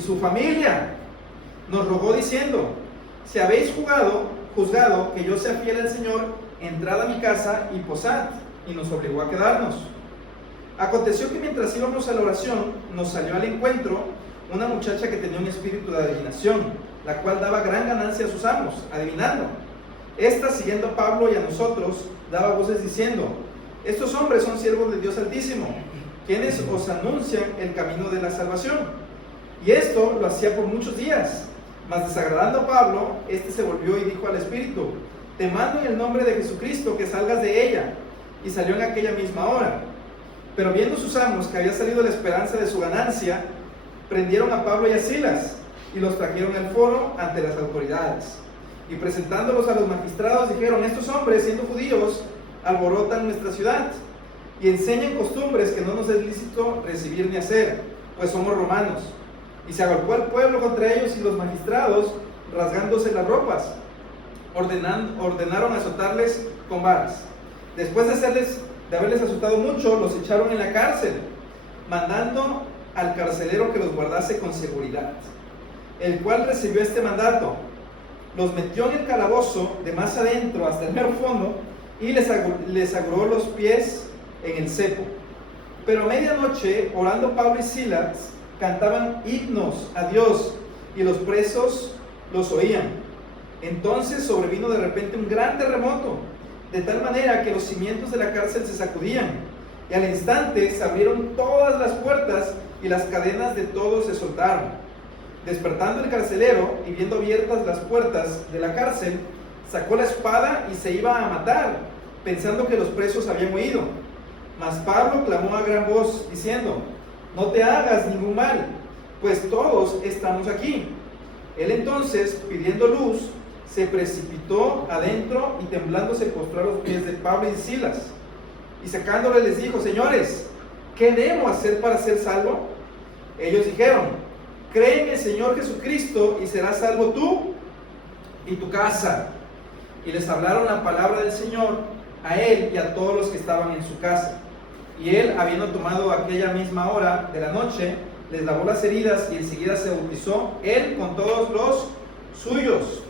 su familia, nos rogó diciendo: si habéis juzgado que yo sea fiel al Señor, entrad a mi casa y posad. Y nos obligó a quedarnos. Aconteció que mientras íbamos a la oración, nos salió al encuentro una muchacha que tenía un espíritu de adivinación, la cual daba gran ganancia a sus amos, adivinando. Esta, siguiendo a Pablo y a nosotros, daba voces diciendo: estos hombres son siervos de Dios Altísimo, quienes os anuncian el camino de la salvación. Y esto lo hacía por muchos días. Mas desagradando a Pablo, este se volvió y dijo al espíritu: te mando en el nombre de Jesucristo que salgas de ella. Y salió en aquella misma hora. Pero viendo sus amos que había salido la esperanza de su ganancia, prendieron a Pablo y a Silas y los trajeron al foro ante las autoridades. Y presentándolos a los magistrados dijeron: estos hombres, siendo judíos, alborotan nuestra ciudad y enseñan costumbres que no nos es lícito recibir ni hacer, pues somos romanos. Y se agolpó el pueblo contra ellos, y los magistrados, rasgándose las ropas, ordenaron azotarles con varas. Después de haberles azotado mucho, los echaron en la cárcel, mandando al carcelero que los guardase con seguridad, el cual recibió este mandato: los metió en el calabozo de más adentro hasta el mero fondo, y les aguró los pies en el cepo. Pero a medianoche, orando Pablo y Silas, cantaban himnos a Dios, y los presos los oían. Entonces sobrevino de repente un gran terremoto, de tal manera que los cimientos de la cárcel se sacudían, y al instante se abrieron todas las puertas, y las cadenas de todos se soltaron. Despertando el carcelero, y viendo abiertas las puertas de la cárcel, sacó la espada y se iba a matar, pensando que los presos habían huido. Mas Pablo clamó a gran voz, diciendo: no te hagas ningún mal, pues todos estamos aquí. Él entonces, pidiendo luz, se precipitó adentro, y temblando se postró a los pies de Pablo y Silas. Y sacándole les dijo: señores, ¿qué debo hacer para ser salvo? Ellos dijeron: cree en el Señor Jesucristo y serás salvo tú y tu casa. Y les hablaron la palabra del Señor a él y a todos los que estaban en su casa. Y él, habiendo tomado aquella misma hora de la noche, les lavó las heridas, y enseguida se bautizó él con todos los suyos.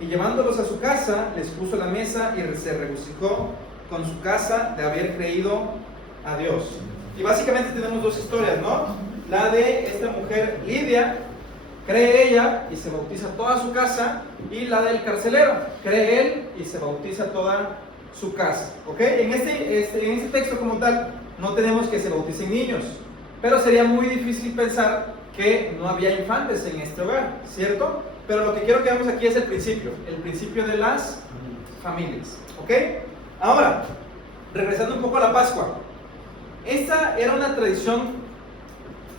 Y llevándolos a su casa, les puso la mesa, y se regocijó con su casa de haber creído a Dios. Y básicamente tenemos dos historias, ¿no? La de esta mujer Lidia, cree ella y se bautiza toda su casa, y la del carcelero, cree él y se bautiza toda su casa. ¿Ok? En este texto como tal no tenemos que se bauticen niños, pero sería muy difícil pensar que no había infantes en este hogar, ¿cierto? Pero lo que quiero que veamos aquí es el principio de las familias. ¿Ok? Ahora, regresando un poco a la Pascua. Esta era una tradición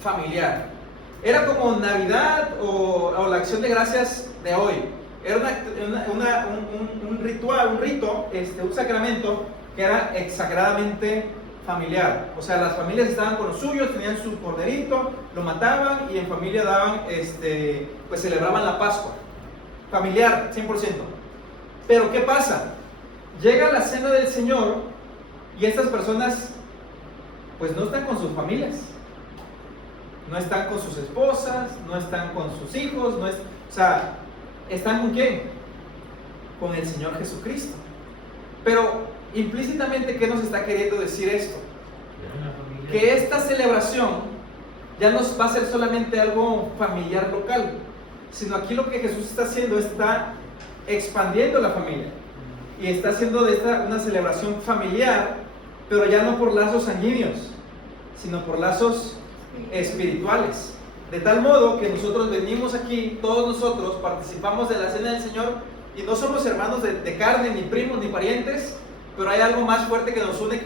familiar. Era como Navidad o la Acción de Gracias de hoy. era un ritual, un rito, un sacramento que era exageradamente familiar. O sea, las familias estaban con los suyos, tenían su corderito, lo mataban y en familia daban, pues celebraban la Pascua. Familiar, 100%. Pero ¿qué pasa? Llega la cena del Señor y estas personas pues no están con sus familias, no están con sus esposas, no están con sus hijos, o sea, ¿están con quién? Con el Señor Jesucristo. Pero implícitamente, ¿qué nos está queriendo decir esto? Que esta celebración ya no va a ser solamente algo familiar local, sino aquí lo que Jesús está haciendo, está expandiendo la familia y está haciendo de esta una celebración familiar, pero ya no por lazos sanguíneos, sino por lazos espirituales. De tal modo que nosotros venimos aquí, todos nosotros participamos de la cena del Señor y no somos hermanos de carne, ni primos, ni parientes, pero hay algo más fuerte que nos une,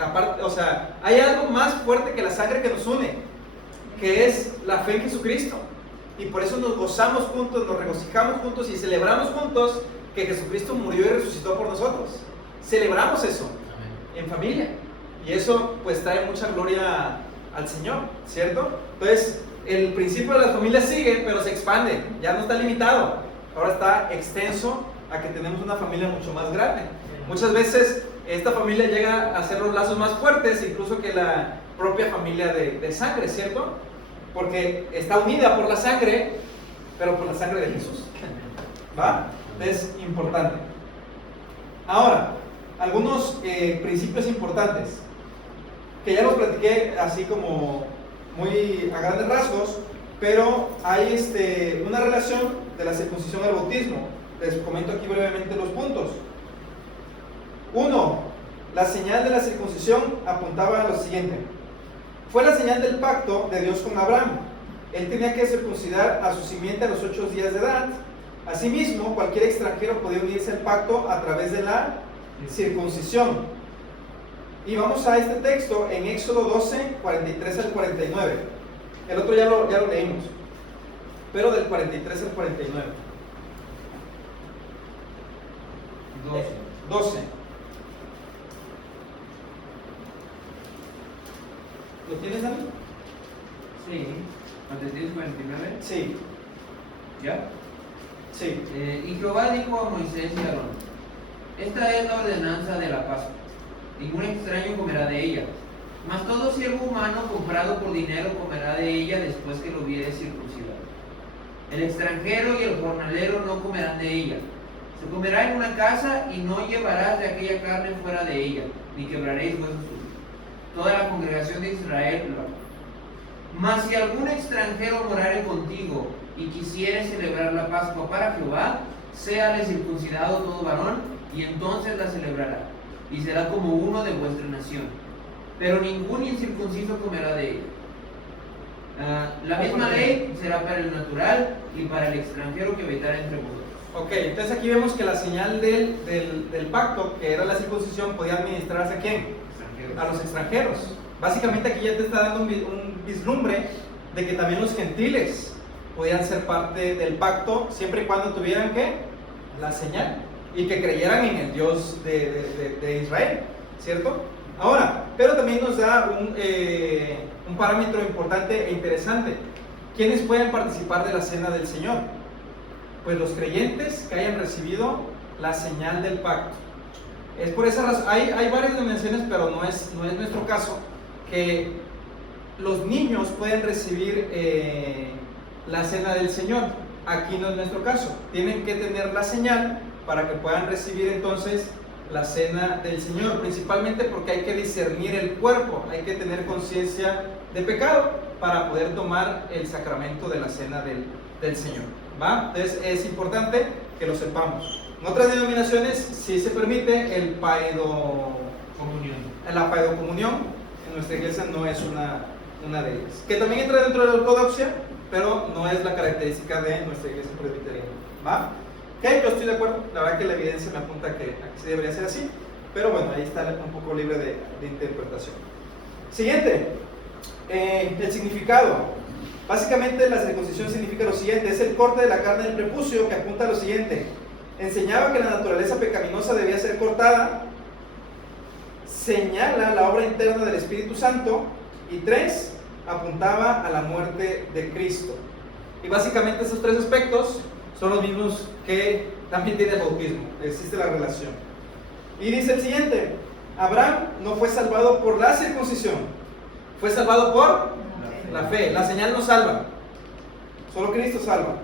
aparte, o sea, hay algo más fuerte que la sangre que nos une, que es la fe en Jesucristo. Y por eso nos gozamos juntos, nos regocijamos juntos y celebramos juntos que Jesucristo murió y resucitó por nosotros. Celebramos eso en familia. Y eso pues trae mucha gloria al Señor, ¿cierto? Entonces, el principio de la familia sigue, pero se expande, ya no está limitado. Ahora está extenso a que tenemos una familia mucho más grande. Muchas veces esta familia llega a hacer los lazos más fuertes, incluso que la propia familia de sangre, ¿cierto? Porque está unida por la sangre, pero por la sangre de Jesús. ¿Va? Es importante. Ahora, algunos principios importantes, que ya los platiqué así como muy a grandes rasgos, pero hay una relación de la circuncisión al bautismo. Les comento aquí brevemente los puntos. 1. La señal de la circuncisión apuntaba a lo siguiente. Fue la señal del pacto de Dios con Abraham. Él tenía que circuncidar a su simiente a los 8 días de edad. Asimismo, cualquier extranjero podía unirse al pacto a través de la circuncisión. Y vamos a este texto en Éxodo 12, 43 al 49. El otro ya lo leímos, pero del 43 al 49. 12. ¿Lo tienes, Dani? Sí. ¿43 49? Sí. ¿Ya? Sí. Y Jehová dijo a Moisés y a Aarón: esta es la ordenanza de la Pascua. Ningún extraño comerá de ella, mas todo siervo humano comprado por dinero comerá de ella después que lo hubiere circuncidado. El extranjero y el jornalero no comerán de ella. Se comerá en una casa y no llevarás de aquella carne fuera de ella, ni quebraréis huesos suyos. Toda la congregación de Israel lo hará. Mas si algún extranjero morare contigo y quisiere celebrar la Pascua para Jehová, séale circuncidado todo varón, y entonces la celebrará, y será como uno de vuestra nación. Pero ningún incircunciso comerá de ella. La misma ley será para el natural y para el extranjero que habitara entre vosotros. Ok, entonces aquí vemos que la señal del pacto, que era la circuncisión, podía administrarse ¿a quién? A los extranjeros. Básicamente aquí ya te está dando un vislumbre de que también los gentiles podían ser parte del pacto siempre y cuando tuvieran ¿qué? La señal y que creyeran en el Dios de Israel, ¿cierto? Ahora, pero también nos da un parámetro importante e interesante. ¿Quiénes pueden participar de la cena del Señor? Pues los creyentes que hayan recibido la señal del pacto. Es por esa razón, hay varias dimensiones, pero no es nuestro caso, que los niños pueden recibir la cena del Señor. Aquí no es nuestro caso. Tienen que tener la señal para que puedan recibir entonces la cena del Señor, principalmente porque hay que discernir el cuerpo, hay que tener conciencia de pecado para poder tomar el sacramento de la cena del Señor. ¿Va? Entonces es importante que lo sepamos. En otras denominaciones sí se permite la paedocomunión. En nuestra iglesia no es una de ellas, que también entra dentro de la ortodoxia, pero no es la característica de nuestra iglesia presbiteriana. ¿Va? Ok, yo estoy de acuerdo, la verdad que la evidencia me apunta a que sí debería ser así, pero bueno, ahí está un poco libre de interpretación. Siguiente, El significado. Básicamente la circuncisión significa lo siguiente: es el corte de la carne del prepucio, que apunta a lo siguiente. Enseñaba que la naturaleza pecaminosa debía ser cortada, señala la obra interna del Espíritu Santo, y 3, apuntaba a la muerte de Cristo. Y básicamente esos 3 aspectos son los mismos que también tiene el bautismo, existe la relación. Y dice el siguiente: Abraham no fue salvado por la circuncisión, fue salvado por la fe. La señal no salva, solo Cristo salva.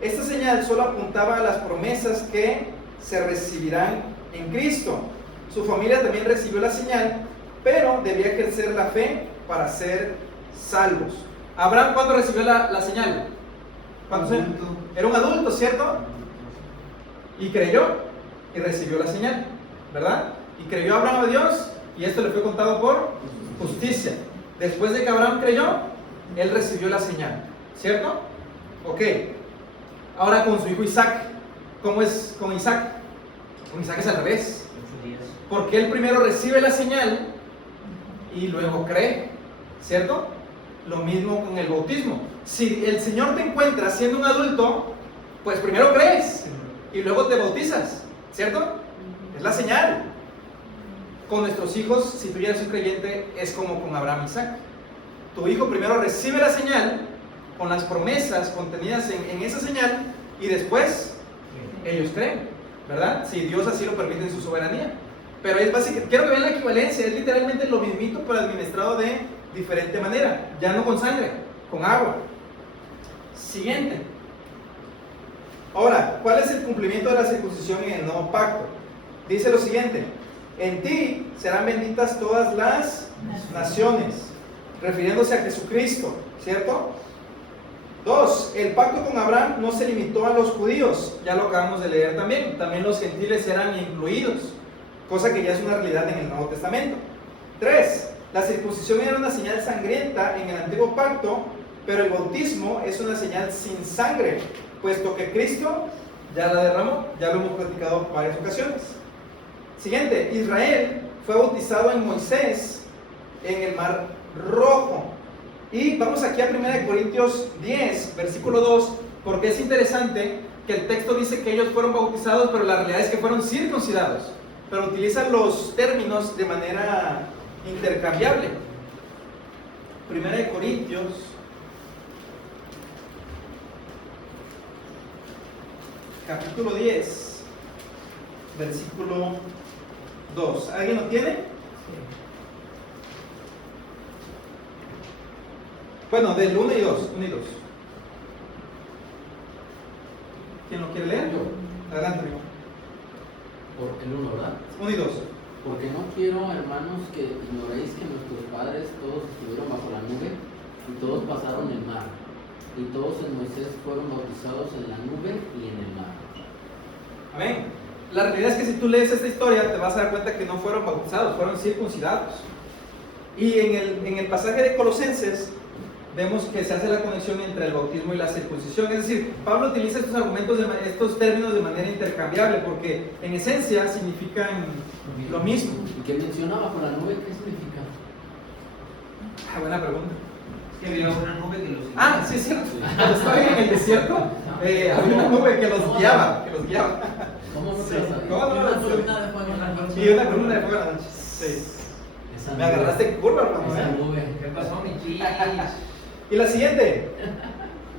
Esta señal solo apuntaba a las promesas que se recibirán en Cristo. Su familia también recibió la señal, pero debía ejercer la fe para ser salvos. Abraham, ¿cuándo recibió la señal? ¿Cuándo? Era un adulto, ¿cierto? Y creyó y recibió la señal, ¿verdad? Y creyó Abraham a Dios, y esto le fue contado por justicia. Después de que Abraham creyó, él recibió la señal, ¿cierto? Ok. Ahora con su hijo Isaac, ¿cómo es con Isaac? Con Isaac es al revés. Porque él primero recibe la señal y luego cree, ¿cierto? Lo mismo con el bautismo. Si el Señor te encuentra siendo un adulto, pues primero crees y luego te bautizas, ¿cierto? Es la señal. Con nuestros hijos, si tú ya eres un creyente, es como con Abraham y Isaac. Tu hijo primero recibe la señal con las promesas contenidas en esa señal, y después ellos creen, ¿verdad? Si Dios así lo permite en su soberanía. Pero es básicamente, quiero que vean la equivalencia, es literalmente lo mismito, pero administrado de diferente manera, ya no con sangre, con agua. Siguiente. Ahora, ¿cuál es el cumplimiento de la circuncisión en el nuevo pacto? Dice lo siguiente: en ti serán benditas todas las naciones, refiriéndose a Jesucristo, ¿cierto? 2, el pacto con Abraham no se limitó a los judíos, ya lo acabamos de leer también, también los gentiles eran incluidos, cosa que ya es una realidad en el Nuevo Testamento. 3, la circuncisión era una señal sangrienta en el antiguo pacto, pero el bautismo es una señal sin sangre, puesto que Cristo ya la derramó, ya lo hemos platicado en varias ocasiones. Siguiente, Israel fue bautizado en Moisés en el Mar Rojo. Y vamos aquí a 1 Corintios 10, versículo 2, porque es interesante que el texto dice que ellos fueron bautizados, pero la realidad es que fueron circuncidados. Pero utilizan los términos de manera intercambiable. 1 Corintios capítulo 10, versículo 2. ¿Alguien lo tiene? Bueno, del 1 y 2. ¿Quién lo quiere leer? Yo. Adelante, amigo. Por el 1, ¿verdad? 1 y 2. Porque no quiero, hermanos, que ignoréis que nuestros padres todos estuvieron bajo la nube y todos pasaron el mar. Y todos en Moisés fueron bautizados en la nube y en el mar. Amén. La realidad es que si tú lees esta historia te vas a dar cuenta que no fueron bautizados, fueron circuncidados. Y en el pasaje de Colosenses vemos que se hace la conexión entre el bautismo y la circuncisión. Es decir, Pablo utiliza estos argumentos, estos términos de manera intercambiable, porque en esencia significan lo mismo. ¿Y qué mencionaba con la nube? ¿Qué significa? Buena pregunta. Es que había una nube que los Ah, sí, es cierto. Cuando estaban en el desierto, había una nube que los guiaba. ¿Cómo no Sí. te lo sabía? ¿Cómo no? Una columna de fuego en la noche. Y una columna de fuego en la noche. Sí. Esa Me nube. agarraste en curva, hermano. Esa ¿eh? nube. ¿Qué pasó, mi chis? Y la siguiente: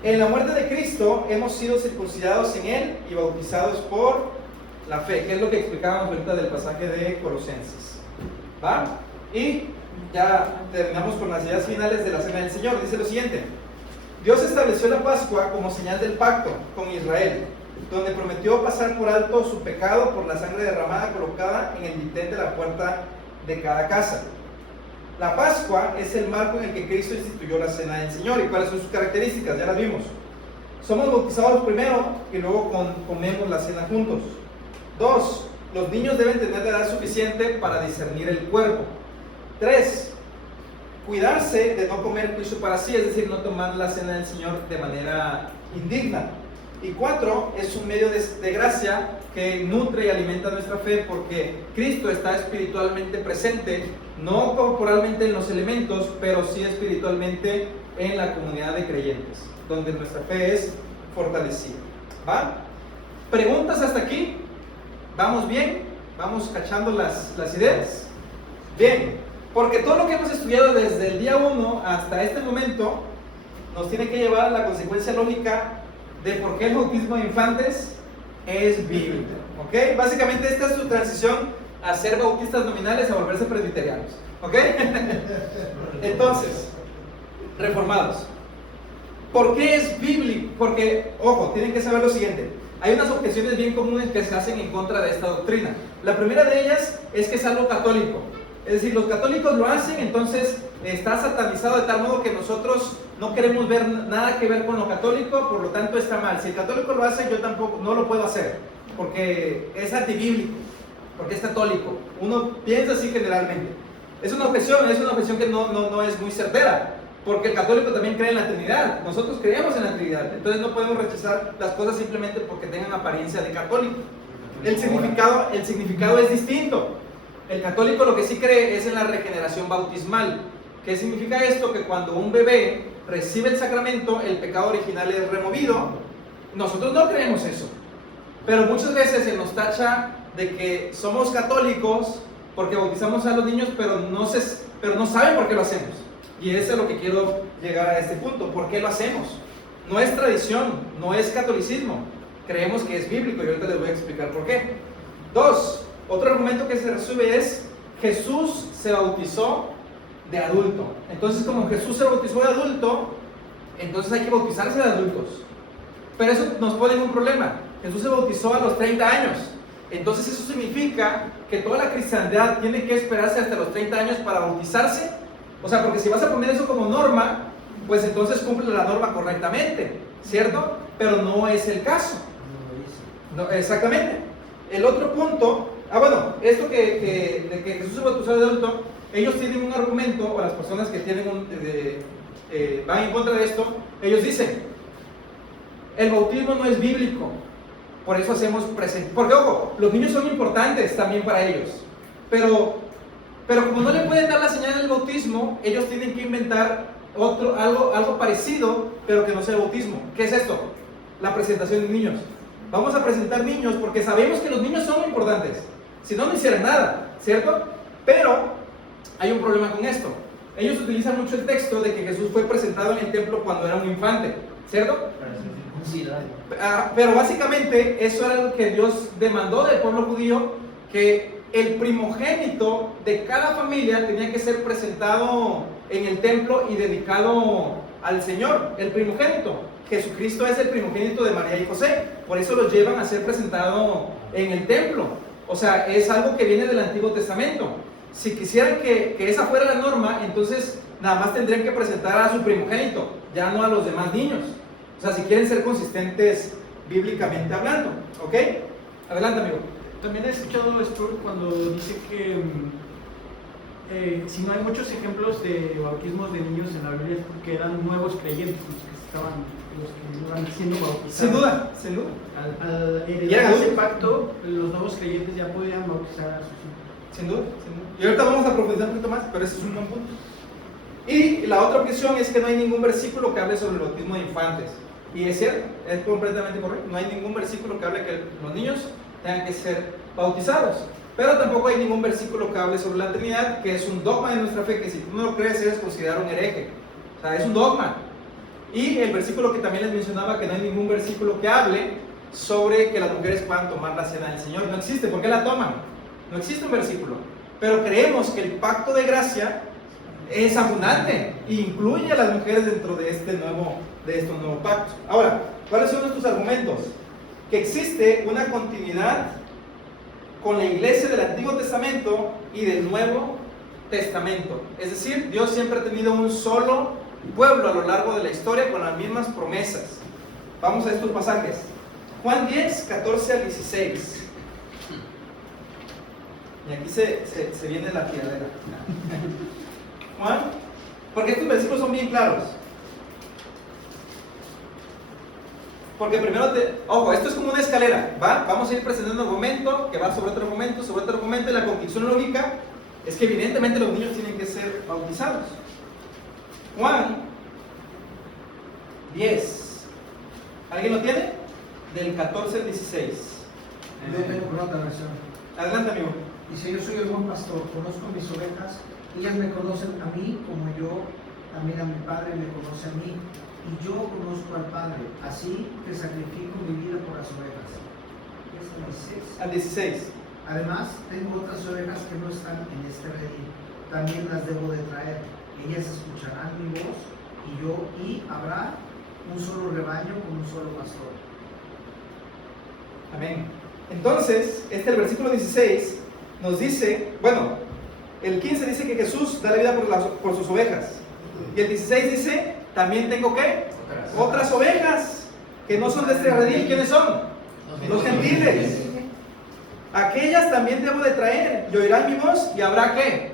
en la muerte de Cristo hemos sido circuncidados en Él y bautizados por la fe, que es lo que explicábamos ahorita del pasaje de Colosenses. ¿Va? Y ya terminamos con las ideas finales de la Cena del Señor. Dice lo siguiente: Dios estableció la Pascua como señal del pacto con Israel, donde prometió pasar por alto su pecado por la sangre derramada colocada en el dintel de la puerta de cada casa. La Pascua es el marco en el que Cristo instituyó la Cena del Señor. ¿Y cuáles son sus características? Ya las vimos. Somos bautizados primero y luego comemos la cena juntos. 2. Los niños deben tener la edad suficiente para discernir el cuerpo. 3. Cuidarse de no comer juicio para sí, es decir, no tomar la Cena del Señor de manera indigna. Y 4, es un medio de gracia que nutre y alimenta nuestra fe porque Cristo está espiritualmente presente, no corporalmente en los elementos, pero sí espiritualmente en la comunidad de creyentes, donde nuestra fe es fortalecida. ¿Va? ¿Preguntas hasta aquí? ¿Vamos bien? ¿Vamos cachando las ideas? Bien, porque todo lo que hemos estudiado desde el día 1 hasta este momento nos tiene que llevar a la consecuencia lógica de por qué el bautismo de infantes es bíblico. ¿Ok? Básicamente esta es su transición a ser bautistas nominales a volverse presbiterianos. ¿Ok? Entonces, reformados. ¿Por qué es bíblico? Porque, ojo, tienen que saber lo siguiente. Hay unas objeciones bien comunes que se hacen en contra de esta doctrina. La primera de ellas es que es algo católico. Es decir, los católicos lo hacen, entonces está satanizado de tal modo que nosotros no queremos ver nada que ver con lo católico, por lo tanto está mal. Si el católico lo hace, yo tampoco, no lo puedo hacer, porque es antibíblico, porque es católico. Uno piensa así generalmente. Es una objeción que no es muy certera, porque el católico también cree en la Trinidad. Nosotros creemos en la Trinidad, entonces no podemos rechazar las cosas simplemente porque tengan apariencia de católico. El significado es distinto. El católico lo que sí cree es en la regeneración bautismal. ¿Qué significa esto? Que cuando un bebé recibe el sacramento, el pecado original es removido. Nosotros no creemos eso, pero muchas veces se nos tacha de que somos católicos porque bautizamos a los niños, pero no saben por qué lo hacemos. Y eso es lo que quiero llegar a este punto. ¿Por qué lo hacemos? No es tradición, no es catolicismo. Creemos que es bíblico y ahorita les voy a explicar por qué. 2. Otro argumento que se resume es: Jesús se bautizó de adulto. Entonces, como Jesús se bautizó de adulto, entonces hay que bautizarse de adultos. Pero eso nos pone en un problema. Jesús se bautizó a los 30 años. Entonces eso significa que toda la cristiandad tiene que esperarse hasta los 30 años para bautizarse. O sea, porque si vas a poner eso como norma, pues entonces cumple la norma correctamente, ¿cierto? Pero no es el caso. No, exactamente. El otro punto, esto de que Jesús se bautizó de adulto, ellos tienen un argumento, o las personas que tienen van en contra de esto, ellos dicen: el bautismo no es bíblico, por eso hacemos presente. Porque, ojo, los niños son importantes también para ellos, pero como no le pueden dar la señal del bautismo, ellos tienen que inventar algo parecido, pero que no sea el bautismo. ¿Qué es esto? La presentación de niños. Vamos a presentar niños porque sabemos que los niños son importantes. Si no, no hicieran nada, ¿cierto? Pero hay un problema con esto. Ellos utilizan mucho el texto de que Jesús fue presentado en el templo cuando era un infante, ¿cierto? Pero básicamente eso era algo que Dios demandó del pueblo judío, que el primogénito de cada familia tenía que ser presentado en el templo y dedicado al Señor. El primogénito, Jesucristo es el primogénito de María y José, por eso lo llevan a ser presentado en el templo. O sea, es algo que viene del Antiguo Testamento. Si quisieran que esa fuera la norma, entonces nada más tendrían que presentar a su primogénito, ya no a los demás niños. O sea, si quieren ser consistentes bíblicamente hablando, ¿ok? Adelante, amigo. También he escuchado esto cuando dice que si no hay muchos ejemplos de bautismos de niños en la Biblia es porque eran nuevos creyentes los que iban siendo bautizados. Sin duda, sin duda. Al heredar ese pacto, los nuevos creyentes ya podían bautizar a sus hijos. Sin duda, sin duda. Y ahorita vamos a profundizar un poquito más, pero ese es un buen punto. Y la otra objeción es que no hay ningún versículo que hable sobre el bautismo de infantes. Y es cierto, es completamente correcto. No hay ningún versículo que hable que los niños tengan que ser bautizados. Pero tampoco hay ningún versículo que hable sobre la Trinidad, que es un dogma de nuestra fe, que si tú no lo crees eres considerado un hereje. O sea, es un dogma. Y el versículo que también les mencionaba, que no hay ningún versículo que hable sobre que las mujeres puedan tomar la cena del Señor. No existe. ¿Por qué la toman? No existe un versículo. Pero creemos que el pacto de gracia es abundante e incluye a las mujeres dentro de este nuevo pacto. Ahora, ¿cuáles son nuestros argumentos? Que existe una continuidad con la iglesia del Antiguo Testamento y del Nuevo Testamento. Es decir, Dios siempre ha tenido un solo pueblo a lo largo de la historia con las mismas promesas. Vamos a estos pasajes. Juan 10, 14 al 16. Y aquí se viene la tiradera. Juan, porque estos versículos son bien claros. Porque primero ojo, esto es como una escalera, ¿va? Vamos a ir presentando un argumento que va sobre otro argumento, y la conclusión lógica es que evidentemente los niños tienen que ser bautizados. Juan 10. ¿Alguien lo tiene? Del 14 al 16. Yo tengo una otra versión. Adelante, amigo. Dice, yo soy el buen pastor, conozco mis ovejas, ellas me conocen a mí como yo también a mi Padre me conoce a mí, y yo conozco al Padre, así que sacrifico mi vida por las ovejas. Es el 16. Al 16. Además, tengo otras ovejas que no están en este redil, también las debo de traer. Ellas escucharán mi voz, y habrá un solo rebaño con un solo pastor. Amén. Entonces, el versículo 16 nos dice, bueno, el 15 dice que Jesús da la vida por sus ovejas. Y el 16 dice, también tengo ¿qué? Otras ovejas que no son de este redil. ¿Quiénes son? Los gentiles. Aquellas también debo de traer, y oirán mi voz, y habrá ¿qué?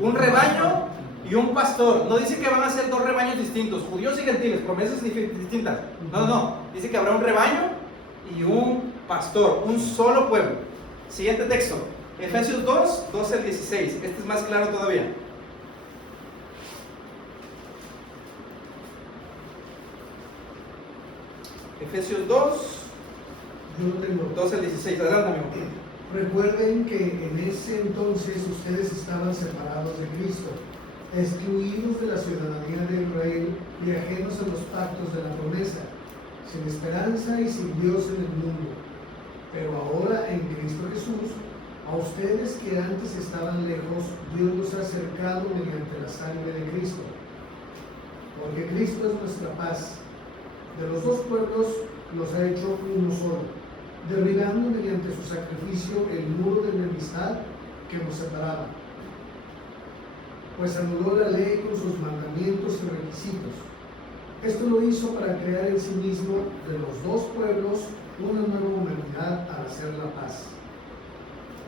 Un rebaño y un pastor. No dice que van a ser dos rebaños distintos, judíos y gentiles, promesas distintas. No. Dice que habrá un rebaño y un pastor, un solo pueblo. Siguiente texto, Efesios 2, 12 al 16. Este es más claro todavía. Efesios 2, Yo lo tengo. 12 al 16. Adelante, amigo. Recuerden que en ese entonces ustedes estaban separados de Cristo, excluidos de la ciudadanía de Israel y ajenos a los pactos de la promesa, sin esperanza y sin Dios en el mundo. Pero ahora en Cristo Jesús, a ustedes que antes estaban lejos, Dios los ha acercado mediante la sangre de Cristo. Porque Cristo es nuestra paz. De los dos pueblos los ha hecho uno solo, derribando mediante su sacrificio el muro de enemistad que nos separaba. Pues anuló la ley con sus mandamientos y requisitos. Esto lo hizo para crear en sí mismo de los dos pueblos una nueva humanidad al hacer la paz,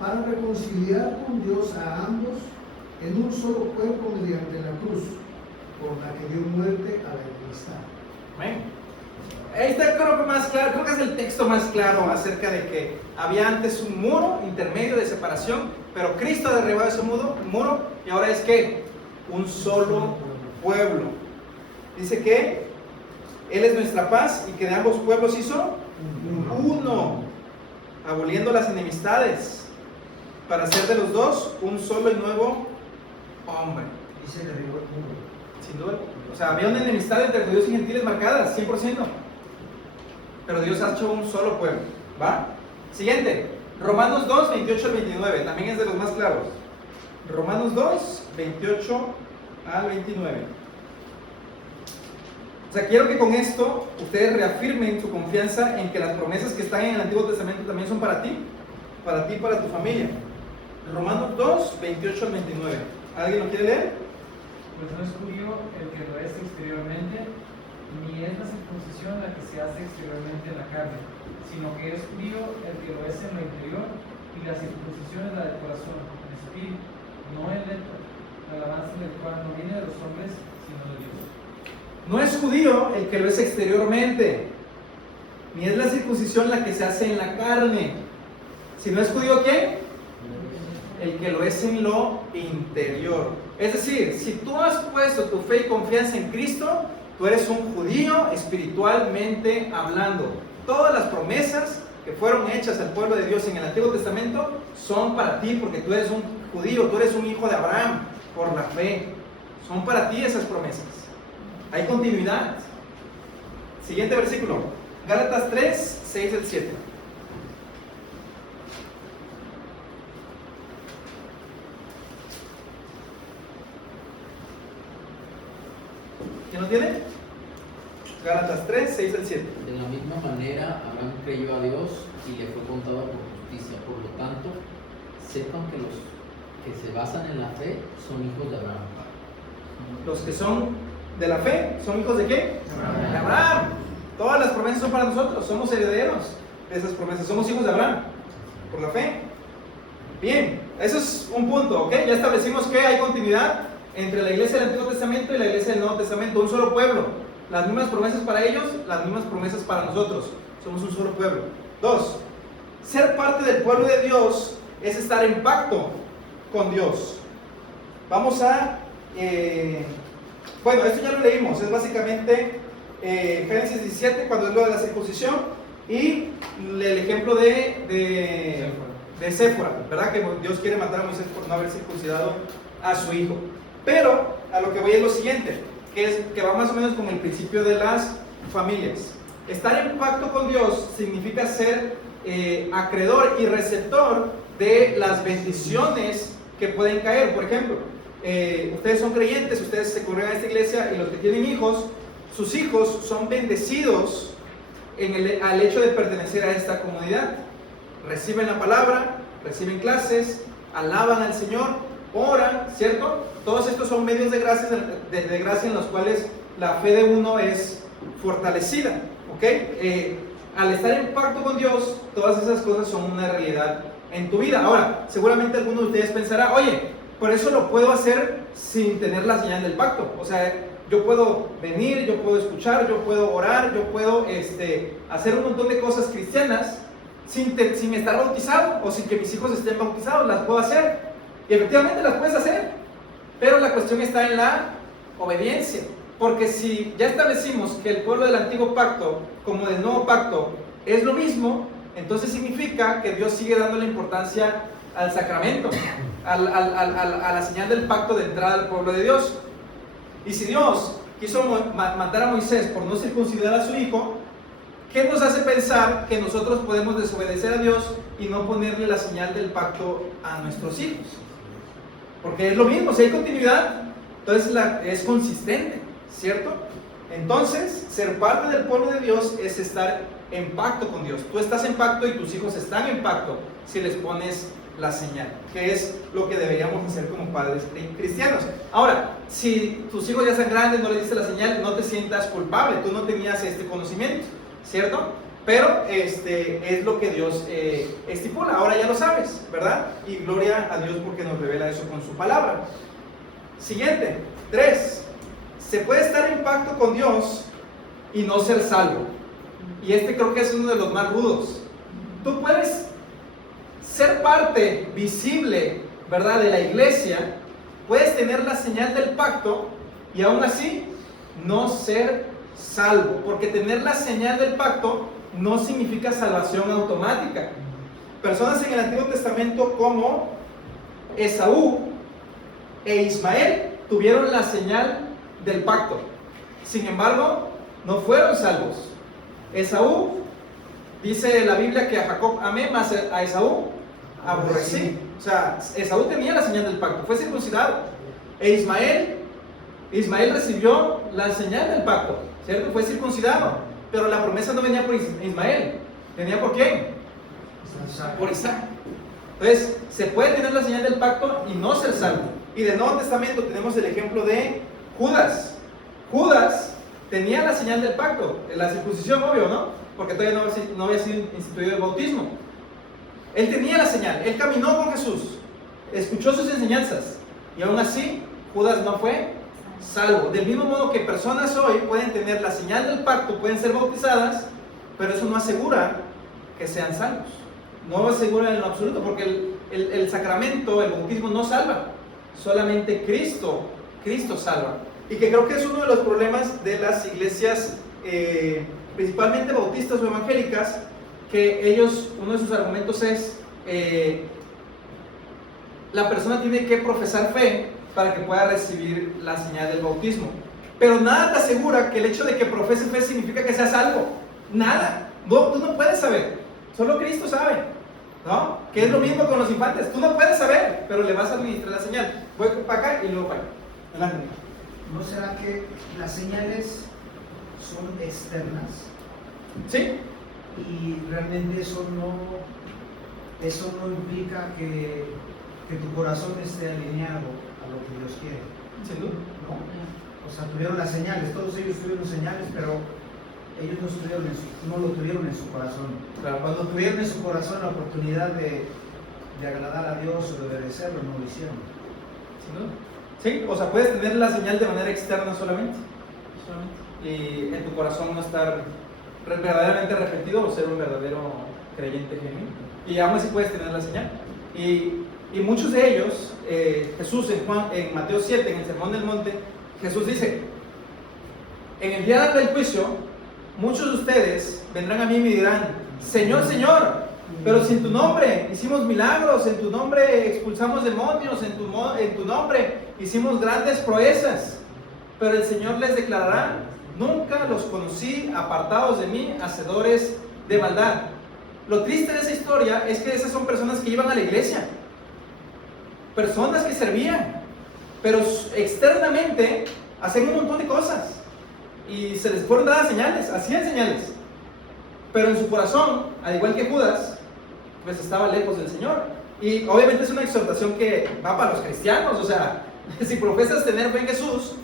para reconciliar con Dios a ambos en un solo cuerpo mediante la cruz, por la que dio muerte a la enemistad. Amén. Ahí está, creo que más claro, creo que es el texto más claro acerca de que había antes un muro intermedio de separación, pero Cristo ha derribado ese muro y ahora es que un solo pueblo. Dice que Él es nuestra paz y que de ambos pueblos hizo uno, aboliendo las enemistades para hacer de los dos un solo y nuevo hombre. Dice derribó el muro. Sin duda. O sea, había una enemistad entre judíos y gentiles marcadas, 100%. Pero Dios ha hecho un solo pueblo. ¿Va? Siguiente. Romanos 2, 28 al 29. También es de los más claros. Romanos 2, 28 al 29. O sea, quiero que con esto ustedes reafirmen su confianza en que las promesas que están en el Antiguo Testamento también son para ti y para tu familia. Romanos 2, 28 al 29. ¿Alguien lo quiere leer? Pues no es judío el que lo es exteriormente, ni es la circuncisión la que se hace exteriormente en la carne, sino que es judío el que lo es en lo interior, y la circuncisión es la del corazón, el espíritu, no el letra, la alabanza del cual no viene de los hombres, sino de Dios. No es judío el que lo es exteriormente, ni es la circuncisión la que se hace en la carne, sino es judío ¿quién? El que lo es en lo interior. Es decir, si tú has puesto tu fe y confianza en Cristo, tú eres un judío espiritualmente hablando. Todas las promesas que fueron hechas al pueblo de Dios en el Antiguo Testamento son para ti, porque tú eres un judío, tú eres un hijo de Abraham por la fe. Son para ti esas promesas. Hay continuidad. Siguiente versículo. Gálatas 3, 6 al 7. ¿Quién lo tiene? Gálatas 3, 6 al 7. De la misma manera, Abraham creyó a Dios y le fue contado por justicia. Por lo tanto, sepan que los que se basan en la fe son hijos de Abraham. Los que son de la fe, ¿son hijos de qué? De Abraham. Todas las promesas son para nosotros, somos herederos de esas promesas, somos hijos de Abraham, por la fe. Bien, eso es un punto, ¿ok? Ya establecimos que hay continuidad entre la iglesia del Antiguo Testamento y la iglesia del Nuevo Testamento, un solo pueblo. Las mismas promesas para ellos, las mismas promesas para nosotros. Somos un solo pueblo. 2. Ser parte del pueblo de Dios es estar en pacto con Dios. Vamos a... bueno, esto ya lo leímos. Es básicamente Génesis 17, cuando es lo de la circuncisión. Y el ejemplo de Séfora, ¿verdad? Que Dios quiere matar a Moisés por no haber circuncidado a su hijo. Pero a lo que voy es lo siguiente, que va más o menos con el principio de las familias. Estar en pacto con Dios significa ser acreedor y receptor de las bendiciones que pueden caer. Por ejemplo, ustedes son creyentes, ustedes se congregan a esta iglesia y los que tienen hijos, sus hijos son bendecidos al hecho de pertenecer a esta comunidad. Reciben la palabra, reciben clases, alaban al Señor, oran, ¿cierto? Todos estos son medios de gracia en los cuales la fe de uno es fortalecida, ¿ok? Al estar en pacto con Dios, todas esas cosas son una realidad en tu vida. Ahora, seguramente alguno de ustedes pensará, oye, por eso lo puedo hacer sin tener la señal del pacto. O sea, yo puedo venir, yo puedo escuchar, yo puedo orar, yo puedo hacer un montón de cosas cristianas sin estar bautizado o sin que mis hijos estén bautizados. Las puedo hacer y efectivamente las puedes hacer, pero la cuestión está en la obediencia, porque si ya establecimos que el pueblo del antiguo pacto como del nuevo pacto es lo mismo, entonces significa que Dios sigue dándole importancia al sacramento, a la señal del pacto de entrada al pueblo de Dios. Y si Dios quiso matar a Moisés por no circuncidar a su hijo, ¿qué nos hace pensar que nosotros podemos desobedecer a Dios y no ponerle la señal del pacto a nuestros hijos? Porque es lo mismo, si hay continuidad, entonces es consistente, ¿cierto? Entonces, ser parte del pueblo de Dios es estar en pacto con Dios. Tú estás en pacto y tus hijos están en pacto si les pones la señal, que es lo que deberíamos hacer como padres cristianos. Ahora, si tus hijos ya están grandes, no les diste la señal, no te sientas culpable, tú no tenías este conocimiento, ¿cierto? Pero es lo que Dios estipula, ahora ya lo sabes, ¿verdad? Y gloria a Dios porque nos revela eso con su palabra. Siguiente, 3. Se puede estar en pacto con Dios y no ser salvo. Y creo que es uno de los más rudos. Tú puedes ser parte visible, ¿verdad?, de la iglesia, puedes tener la señal del pacto y aún así no ser salvo, porque tener la señal del pacto no significa salvación automática. Personas en el Antiguo Testamento como Esaú e Ismael tuvieron la señal del pacto, sin embargo no fueron salvos. Esaú, dice la Biblia que a Jacob amé, más a Esaú aborrecí. O sea, Esaú tenía la señal del pacto, fue circuncidado. E Ismael recibió la señal del pacto, ¿cierto? Fue circuncidado, pero la promesa no venía por Ismael, venía por ¿quién? Por Isaac. Entonces, se puede tener la señal del pacto y no ser salvo. Y del Nuevo Testamento tenemos el ejemplo de Judas. Judas tenía la señal del pacto, la circuncisión, obvio, ¿no? Porque todavía no había sido instituido el bautismo. Él tenía la señal, él caminó con Jesús, escuchó sus enseñanzas y aún así Judas no fue salvo. Del mismo modo que personas hoy pueden tener la señal del pacto, pueden ser bautizadas, pero eso no asegura que sean salvos. No asegura en lo absoluto, porque el sacramento, el bautismo no salva, solamente Cristo salva. Y que creo que es uno de los problemas de las iglesias, principalmente bautistas o evangélicas, que uno de sus argumentos es la persona tiene que profesar fe para que pueda recibir la señal del bautismo, pero nada te asegura que el hecho de que profese fe significa que seas salvo. Nada, tú no puedes saber, solo Cristo sabe, ¿no? Que es lo mismo con los infantes, tú no puedes saber, pero le vas a administrar la señal. Voy para acá y luego para acá. Adelante. ¿No será que las señales son externas? ¿Sí? Y realmente eso no implica que tu corazón esté alineado a lo que Dios quiere. Sin duda. ¿No? O sea, tuvieron las señales, todos ellos tuvieron señales, pero ellos no lo tuvieron en su corazón. Claro. Cuando tuvieron en su corazón la oportunidad de agradar a Dios o de obedecerlo, no lo hicieron. Sin duda. Sí, o sea, puedes tener la señal de manera externa solamente. y en tu corazón no estar verdaderamente arrepentido o ser un verdadero creyente genuino. Y aún así puedes tener la señal. Y muchos de ellos, Jesús en Mateo 7, en el Sermón del Monte, Jesús dice: en el día del juicio, muchos de ustedes vendrán a mí y me dirán: Señor, Señor, pero si en tu nombre hicimos milagros, en tu nombre expulsamos demonios, en tu nombre hicimos grandes proezas. Pero el Señor les declarará: nunca los conocí, apartados de mí, hacedores de maldad. Lo triste de esa historia es que esas son personas que iban a la iglesia, personas que servían, pero externamente hacían un montón de cosas y se les fueron dadas señales, hacían señales, pero en su corazón, al igual que Judas, pues estaba lejos del Señor. Y obviamente es una exhortación que va para los cristianos. O sea, si profesas tener fe en Jesús,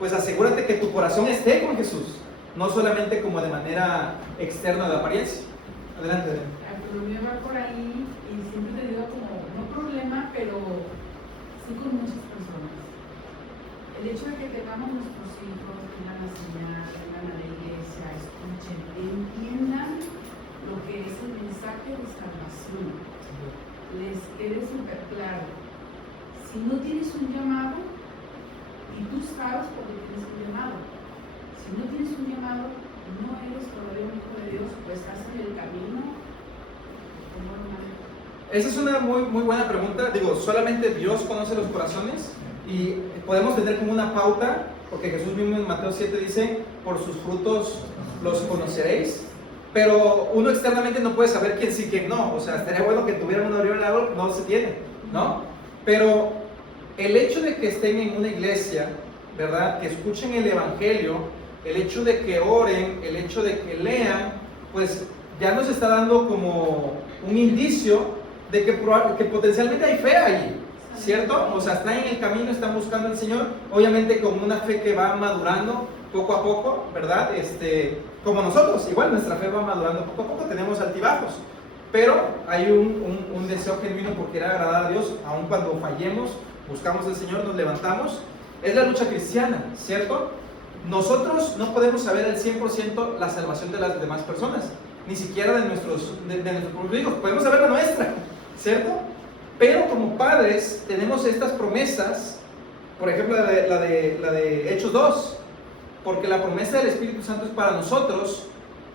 pues asegúrate que tu corazón esté con Jesús, no solamente como de manera externa, de apariencia. Adelante. El problema va por ahí, y siempre te digo como, no problema, pero sí con muchas personas. El hecho de que tengamos nuestros hijos, vengan a enseñar, vengan a la iglesia, escuchen, entiendan lo que es el mensaje de salvación, les quede súper claro. Si no tienes un llamado, y tú sabes por qué tienes un llamado, si no tienes un llamado, no eres todavía un hijo de Dios, pues estás en el camino. Esa es una muy buena pregunta. Digo, solamente Dios conoce los corazones y podemos tener como una pauta, porque Jesús mismo en Mateo 7 dice: por sus frutos los conoceréis. Pero uno externamente no puede saber quién sí, quién no. O sea, estaría bueno que tuvieran una aureola, no se tiene, ¿no? Pero el hecho de que estén en una iglesia, ¿verdad? Que escuchen el evangelio, el hecho de que oren, el hecho de que lean, pues ya nos está dando como un indicio de que potencialmente hay fe ahí, ¿cierto? O sea, están en el camino, están buscando al Señor, obviamente con una fe que va madurando poco a poco, ¿verdad? Como nosotros, igual nuestra fe va madurando poco a poco, tenemos altibajos, pero hay un deseo genuino por querer agradar a Dios, aun cuando fallemos, buscamos al Señor, nos levantamos. Es la lucha cristiana, ¿cierto? Nosotros no podemos saber al 100% la salvación de las demás personas, ni siquiera de nuestros propios hijos. Podemos saber la nuestra, ¿cierto? Pero como padres tenemos estas promesas, por ejemplo la de Hechos 2, porque la promesa del Espíritu Santo es para nosotros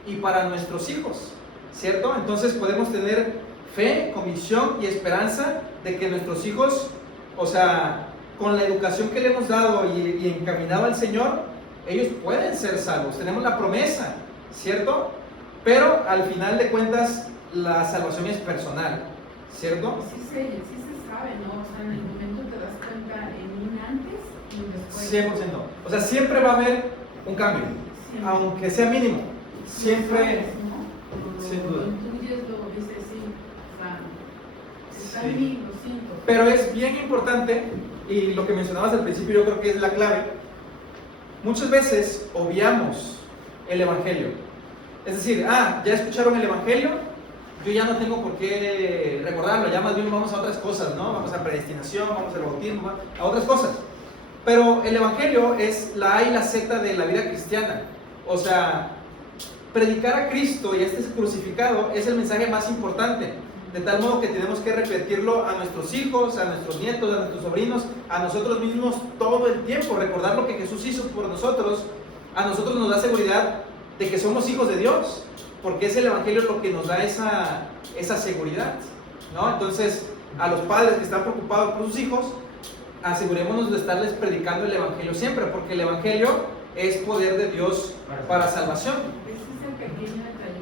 y para nuestros hijos, ¿cierto? Entonces podemos tener fe, convicción y esperanza de que nuestros hijos, o sea, con la educación que le hemos dado y encaminado al Señor, ellos pueden ser salvos. Tenemos la promesa, ¿cierto? Pero al final de cuentas la salvación es personal, ¿cierto? Sí se sabe, ¿no? O sea, en el momento te das cuenta en un antes y un después. 100%. O sea, siempre va a haber un cambio, siempre, aunque sea mínimo. Siempre, sabes, ¿no? sin duda. Lo intuyes, lo dices, sí. O sea, está en mí, lo siento. Pero es bien importante, y lo que mencionabas al principio yo creo que es la clave. Muchas veces obviamos el Evangelio. Es decir, ya escucharon el Evangelio, yo ya no tengo por qué recordarlo, ya más bien vamos a otras cosas, ¿no? Vamos a predestinación, vamos al bautismo, a otras cosas. Pero el Evangelio es la A y la Z de la vida cristiana. O sea, predicar a Cristo y a este crucificado es el mensaje más importante. De tal modo que tenemos que repetirlo a nuestros hijos, a nuestros nietos, a nuestros sobrinos, a nosotros mismos todo el tiempo. Recordar lo que Jesús hizo por nosotros, a nosotros nos da seguridad de que somos hijos de Dios, porque es el Evangelio lo que nos da esa seguridad, ¿no? Entonces, a los padres que están preocupados por sus hijos, asegurémonos de estarles predicando el Evangelio siempre, porque el Evangelio es poder de Dios para salvación. Ese es el pequeño detalle,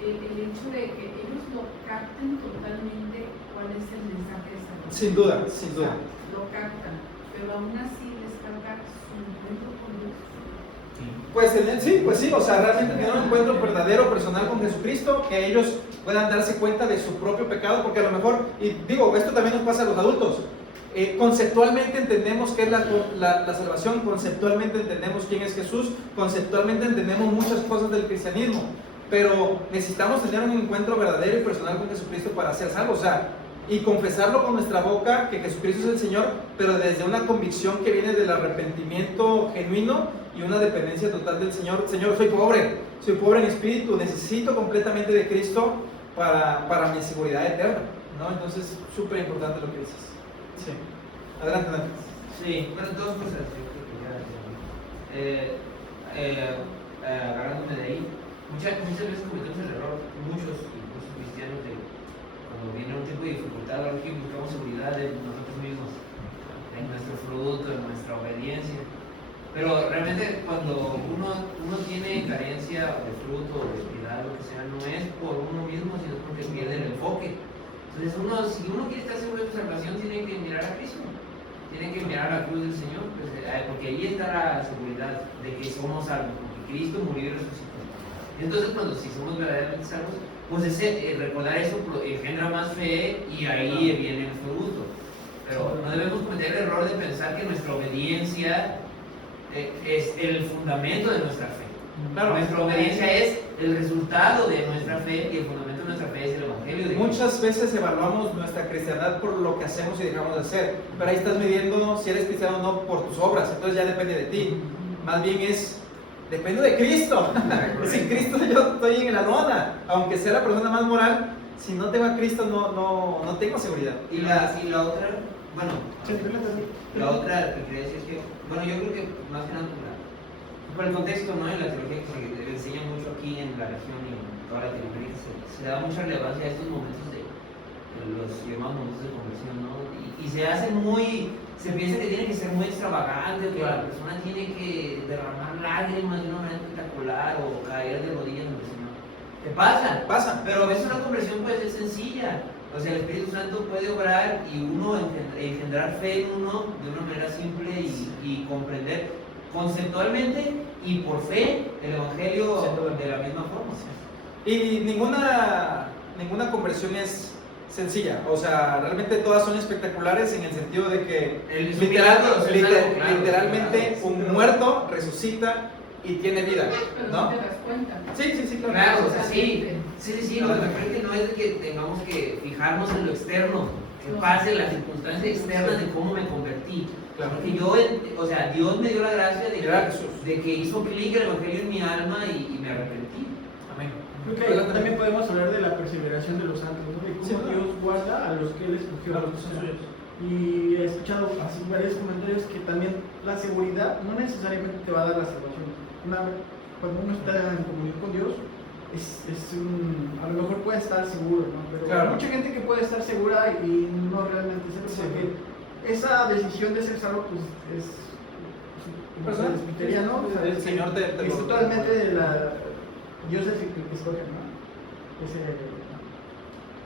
el hecho de que ellos lo capten totalmente cuál es el mensaje de salvación. Sin duda, sin duda. O sea, lo captan, pero aún así les falta su encuentro con Dios. Pues sí, o sea, realmente tener un encuentro verdadero, personal con Jesucristo, que ellos puedan darse cuenta de su propio pecado, porque a lo mejor, y digo, esto también nos pasa a los adultos, conceptualmente entendemos qué es la salvación, conceptualmente entendemos quién es Jesús, conceptualmente entendemos muchas cosas del cristianismo, pero necesitamos tener un encuentro verdadero y personal con Jesucristo para ser salvos. O sea, y confesarlo con nuestra boca que Jesucristo es el Señor, pero desde una convicción que viene del arrepentimiento genuino y una dependencia total del Señor. Señor, soy pobre en espíritu, necesito completamente de Cristo para mi seguridad eterna, ¿no? Entonces, súper importante lo que dices. Sí. Adelante, Dante. Sí, bueno, dos cosas yo creo que ya agarrándome de ahí, muchas veces cometemos el error, muchos incluso cristianos, de cuando viene un tipo de dificultad, ahora que buscamos seguridad en nosotros mismos, en nuestro fruto, en nuestra obediencia. Pero realmente cuando uno tiene carencia de fruto, de piedad, lo que sea, no es por uno mismo, sino porque pierde el enfoque. Entonces si uno quiere estar seguro de su salvación, tiene que mirar a Cristo, tiene que mirar a la cruz del Señor, pues, porque ahí está la seguridad de que somos salvos, porque Cristo murió y resucitó. Entonces si somos verdaderamente salvos, pues recordar eso engendra más fe y ahí viene el fruto. Pero no debemos cometer el error de pensar que nuestra obediencia es el fundamento de nuestra fe. Claro, nuestra obediencia es el resultado de nuestra fe y el fundamento de nuestra fe es el Evangelio de Cristo. Muchas veces evaluamos nuestra cristiandad por lo que hacemos y dejamos de hacer, pero ahí estás midiendo si eres cristiano o no por tus obras, entonces ya depende de ti. Más bien depende de Cristo. Sin Cristo yo estoy en la lona, aunque sea la persona más moral, si no tengo a Cristo no tengo seguridad. Y la otra, bueno, la otra que quería decir es que, bueno, yo creo que más que nada por el contexto, ¿no? En la teología que se enseña mucho aquí en la región y en toda Latinoamérica, se da mucha relevancia a estos momentos de los llamados momentos de conversión, ¿no? Y se piensa que tiene que ser muy extravagante, que la persona tiene que derramar lágrimas de una manera espectacular o caer de rodillas ante el Señor. ¿Qué pasa? Pero a veces una conversión puede ser sencilla. O sea, el Espíritu Santo puede obrar y uno engendrar fe en uno de una manera simple y comprender conceptualmente y por fe el Evangelio de la misma forma. Y ninguna conversión es sencilla, o sea, realmente todas son espectaculares en el sentido de que literalmente un muerto resucita y tiene vida, ¿no? Pero no te das cuenta. Sí, claro. Claro, o sea, sí, lo que me parece no es de que tengamos que fijarnos en lo externo, que pase las circunstancias externas de cómo me convertí. Claro. Porque Dios me dio la gracia de que hizo clic el Evangelio en mi alma y me arrepentí. Amén. Creo que también podemos hablar de la perseveración de los santos, ¿no? De cómo Dios guarda a los que Él escogió. A los que son suyos. Y he escuchado así varios comentarios que también la seguridad no necesariamente te va a dar la salvación. Cuando uno está en comunión con Dios, a lo mejor puede estar seguro, ¿no? Pero hay mucha gente que puede estar segura y no realmente porque esa decisión de ser salvo pues es presbiteriano, ¿no? O sea, el Señor te es totalmente de Dios es el que escoge, ¿no?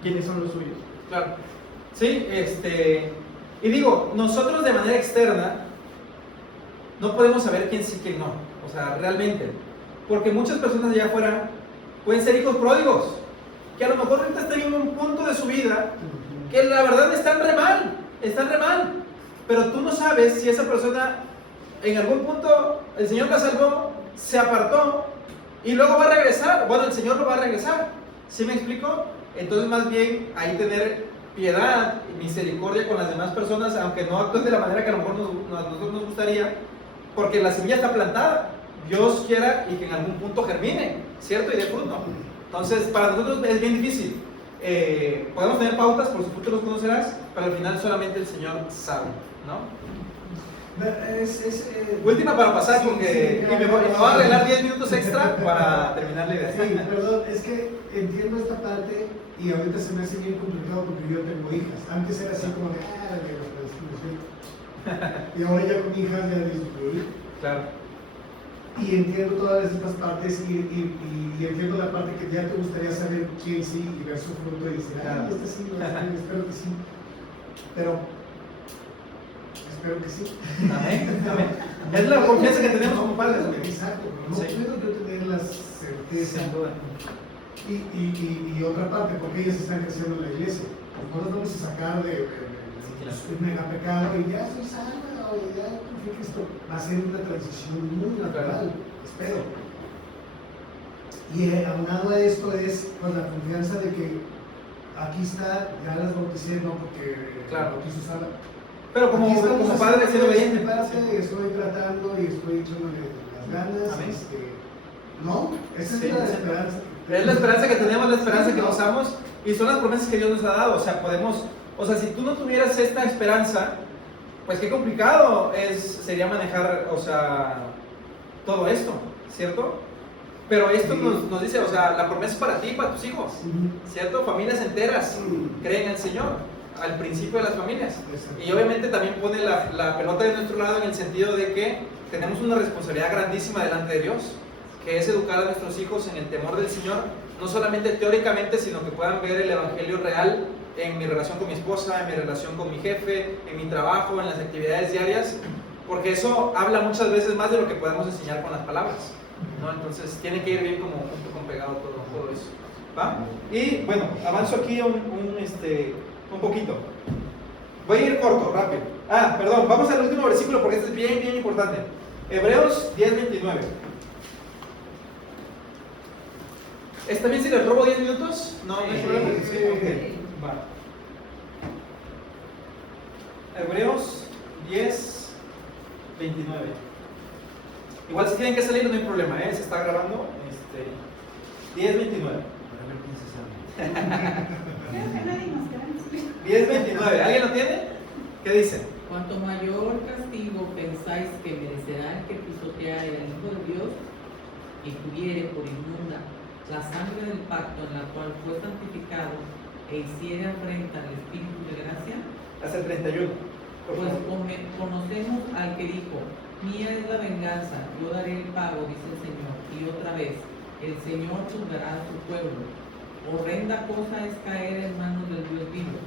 ¿Quiénes son los suyos? Claro. Sí, y digo, nosotros de manera externa no podemos saber quién sí, quién no. O sea, realmente. Porque muchas personas allá afuera pueden ser hijos pródigos, que a lo mejor ahorita están en un punto de su vida que la verdad están re mal. Pero tú no sabes si esa persona en algún punto el Señor la salvó, se apartó y luego va a regresar. Bueno, el Señor lo va a regresar. ¿Sí me explico? Entonces, más bien, ahí tener piedad y misericordia con las demás personas, aunque no actúen de la manera que a lo mejor a nosotros nos gustaría, porque la semilla está plantada. Dios quiera y que en algún punto germine, ¿cierto? Y dé fruto. Entonces, para nosotros es bien difícil. Podemos tener pautas, por supuesto los conocerás, pero al final solamente el Señor sabe, ¿no? Última para pasar, porque me voy a arreglar 10 minutos extra para terminar la idea. Sí, perdón, es que entiendo esta parte y ahorita se me hace bien complicado porque yo tengo hijas. Antes era así como de, y ahora ya con hijas ya disfruté. Claro. Y entiendo todas estas partes y entiendo la parte que ya te gustaría saber quién sí y ver su fruto y decir, este sí, espero que sí. Pero espero que sí. Amén. Es la confianza que tenemos como padres. Exacto, no puedo yo tener la certeza. Sin duda. Y otra parte, porque ellas están creciendo en la iglesia. No nos vamos a sacar de mega pecado y ya soy salva, o ya confío que esto va a ser una transición muy natural, espero. Y aunado a esto es pues, la confianza de que aquí está, ya las bauticé, no porque Claro. el bautizo estaba. Pero como, Aquí estamos como padre, siendo haciendo obediente. mi parte, estoy tratando y estoy echándole las ganas. Amén. No, esa Sí, es la sí. esperanza. Es la esperanza que tenemos, la esperanza que gozamos y son las promesas que Dios nos ha dado. O sea, o sea, si tú no tuvieras esta esperanza, pues qué complicado sería manejar, o sea, todo esto, ¿cierto? Pero esto Sí. nos dice, o sea, la promesa es para ti y para tus hijos, ¿cierto? Familias enteras creen en el Señor, al principio de las familias. Y obviamente también pone la pelota de nuestro lado en el sentido de que tenemos una responsabilidad grandísima delante de Dios, que es educar a nuestros hijos en el temor del Señor, no solamente teóricamente, sino que puedan ver el Evangelio real en mi relación con mi esposa, en mi relación con mi jefe, en mi trabajo, en las actividades diarias, porque eso habla muchas veces más de lo que podemos enseñar con las palabras, ¿no? Entonces tiene que ir bien como junto con pegado todo eso, ¿va? Y bueno, avanzo aquí un poquito. Voy a ir corto, rápido. Perdón, vamos al último versículo porque este es bien, bien importante. Hebreos 10:29. ¿Está bien si les robo 10 minutos? ¿No hay problema? Sí. Ok. Va. Hebreos 10:29. Igual si tienen que salir no hay problema, se está grabando. 10:29. 10:29. ¿Alguien lo tiene? ¿Qué dice? Cuanto mayor castigo pensáis que merecerá el que pisoteare al Hijo de Dios y tuviere por inmunda la sangre del pacto en la cual fue santificado e hiciere afrenta al Espíritu de gracia, Hasta el 31. pues conocemos al que dijo, mía es la venganza, yo daré el pago, dice el Señor. Y otra vez, el Señor juzgará a su pueblo. Horrenda cosa es caer en manos del Dios vivo.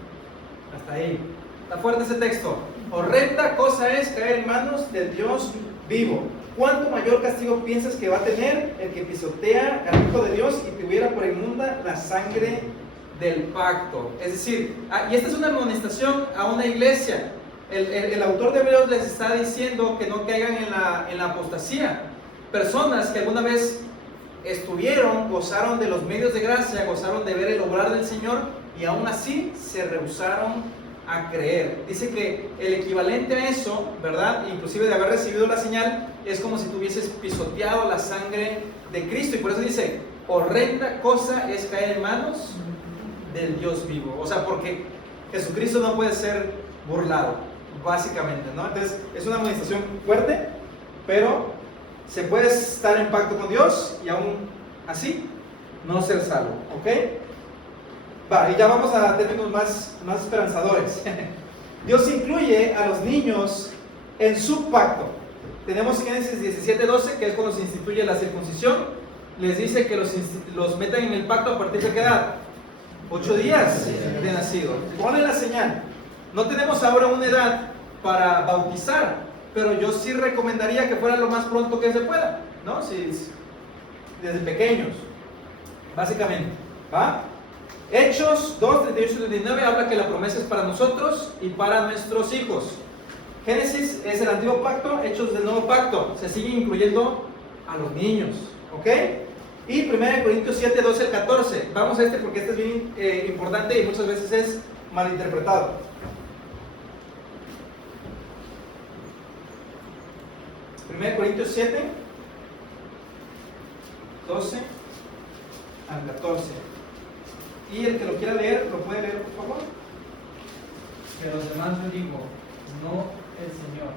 Hasta ahí. Está fuerte ese texto. Horrenda cosa es caer en manos del Dios vivo. ¿Cuánto mayor castigo piensas que va a tener el que pisotea al Hijo de Dios y tuviera por inmunda la sangre del pacto? Es decir, y esta es una amonestación a una iglesia. El autor de Hebreos les está diciendo que no caigan en la apostasía. Personas que alguna vez gozaron de los medios de gracia, gozaron de ver el obrar del Señor y aún así se rehusaron a creer. Dice que el equivalente a eso, ¿verdad? Inclusive de haber recibido la señal, es como si tuvieses pisoteado la sangre de Cristo. Y por eso dice, horrenda cosa es caer en manos del Dios vivo. O sea, porque Jesucristo no puede ser burlado, básicamente, ¿no? Entonces, es una administración fuerte, pero se puede estar en pacto con Dios y aún así no ser salvo, ¿ok? Va, y ya vamos a términos más esperanzadores. Dios incluye a los niños en su pacto. Tenemos Génesis 17:12, que es cuando se instituye la circuncisión. Les dice que los metan en el pacto a partir de qué edad? 8 días de nacido. Ponle la señal. No tenemos ahora una edad para bautizar, pero yo sí recomendaría que fuera lo más pronto que se pueda, ¿no? Desde pequeños, básicamente, ¿va? Hechos 2:38-39 habla que la promesa es para nosotros y para nuestros hijos. Génesis es el antiguo pacto, Hechos del nuevo pacto. Se sigue incluyendo a los niños, ¿ok? Y 1 Corintios 7:12-14. Vamos a porque este es bien importante y muchas veces es malinterpretado. 1 Corintios 7:12 al 14. Y el que lo quiera leer, ¿lo puede leer, por favor? De los demás yo digo, no el Señor.